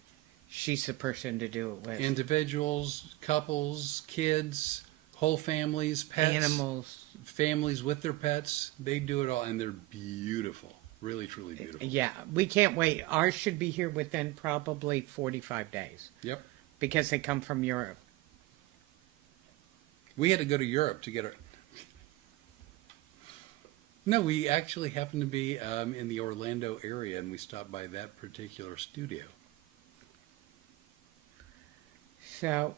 she's the person to do it with. Individuals, couples, kids, whole families, pets. Animals. Families with their pets. They do it all, and they're beautiful. Really, truly beautiful. Yeah, we can't wait. Ours should be here within probably 45 days. Yep. Because they come from Europe. We had to go to Europe to get our... No, we actually happened to be in the Orlando area, and we stopped by that particular studio. So,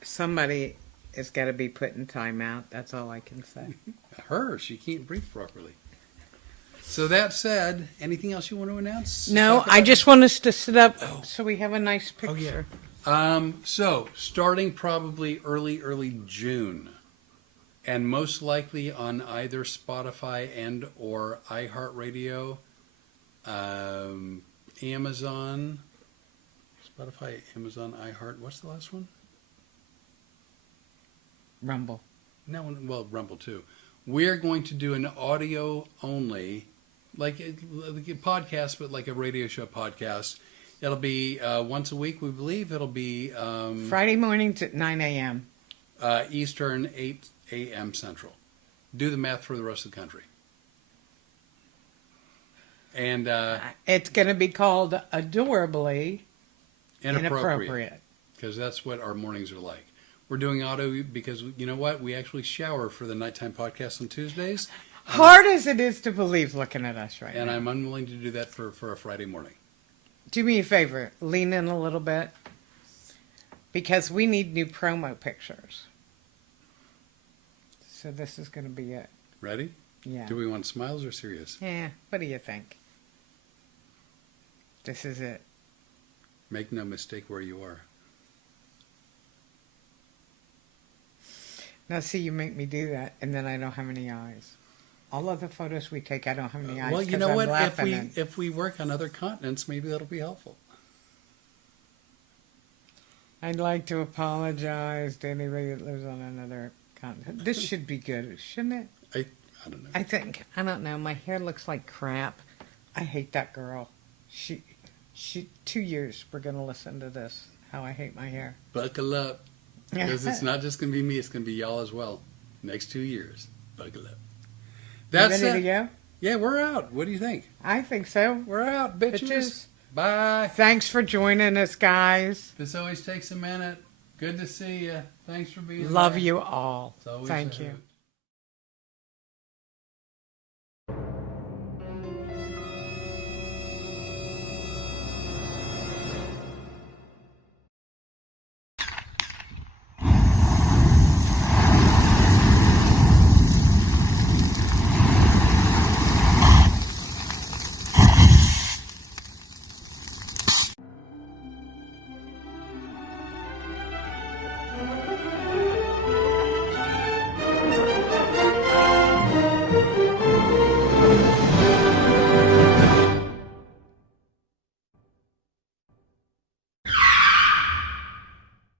somebody has got to be put in timeout. That's all I can say. She can't breathe properly. So that said, anything else you want to announce? No, I just want us to sit up so we have a nice picture. So, starting probably early June, and most likely on either Spotify and or iHeartRadio, Amazon, Spotify, Amazon, iHeart. What's the last one? Rumble. No, well, Rumble too. We're going to do an audio only, like a podcast, but like a radio show podcast. It'll be once a week, we believe. It'll be Friday mornings at 9 a.m. Eastern, 8 a.m. Central. Do the math for the rest of the country. And It's going to be called Adorably inappropriate, because that's what our mornings are like. We're doing audio because, you know what? We actually shower for the nighttime podcast on Tuesdays. Hard as it is to believe looking at us right And now. I'm unwilling to do that for a Friday morning. Do me a favor. Lean in a little bit. Because we need new promo pictures. So this is going to be it. Ready? Yeah. Do we want smiles or serious? Yeah. What do you think? This is it. Make no mistake where you are. Now, see, you make me do that, and then I don't have any eyes. All of the photos we take, I don't have any eyes. Well, you 'cause know I'm what? laughing If we work on other continents, maybe that'll be helpful. I'd like to apologize to anybody that lives on another continent. This should be good, shouldn't it? I don't know. I think. I don't know. My hair looks like crap. I hate that girl. She 2 years we're going to listen to this, how I hate my hair. Buckle up. Because it's not just going to be me, it's going to be y'all as well. Next 2 years. Buckle up. That's You ready it. to go? Yeah, we're out. What do you think? I think so. We're out, bitches. Bitches. Bye. Thanks for joining us, guys. This always takes a minute. Good to see you. Thanks for being Love there. you all. It's always Thank a you. hoot.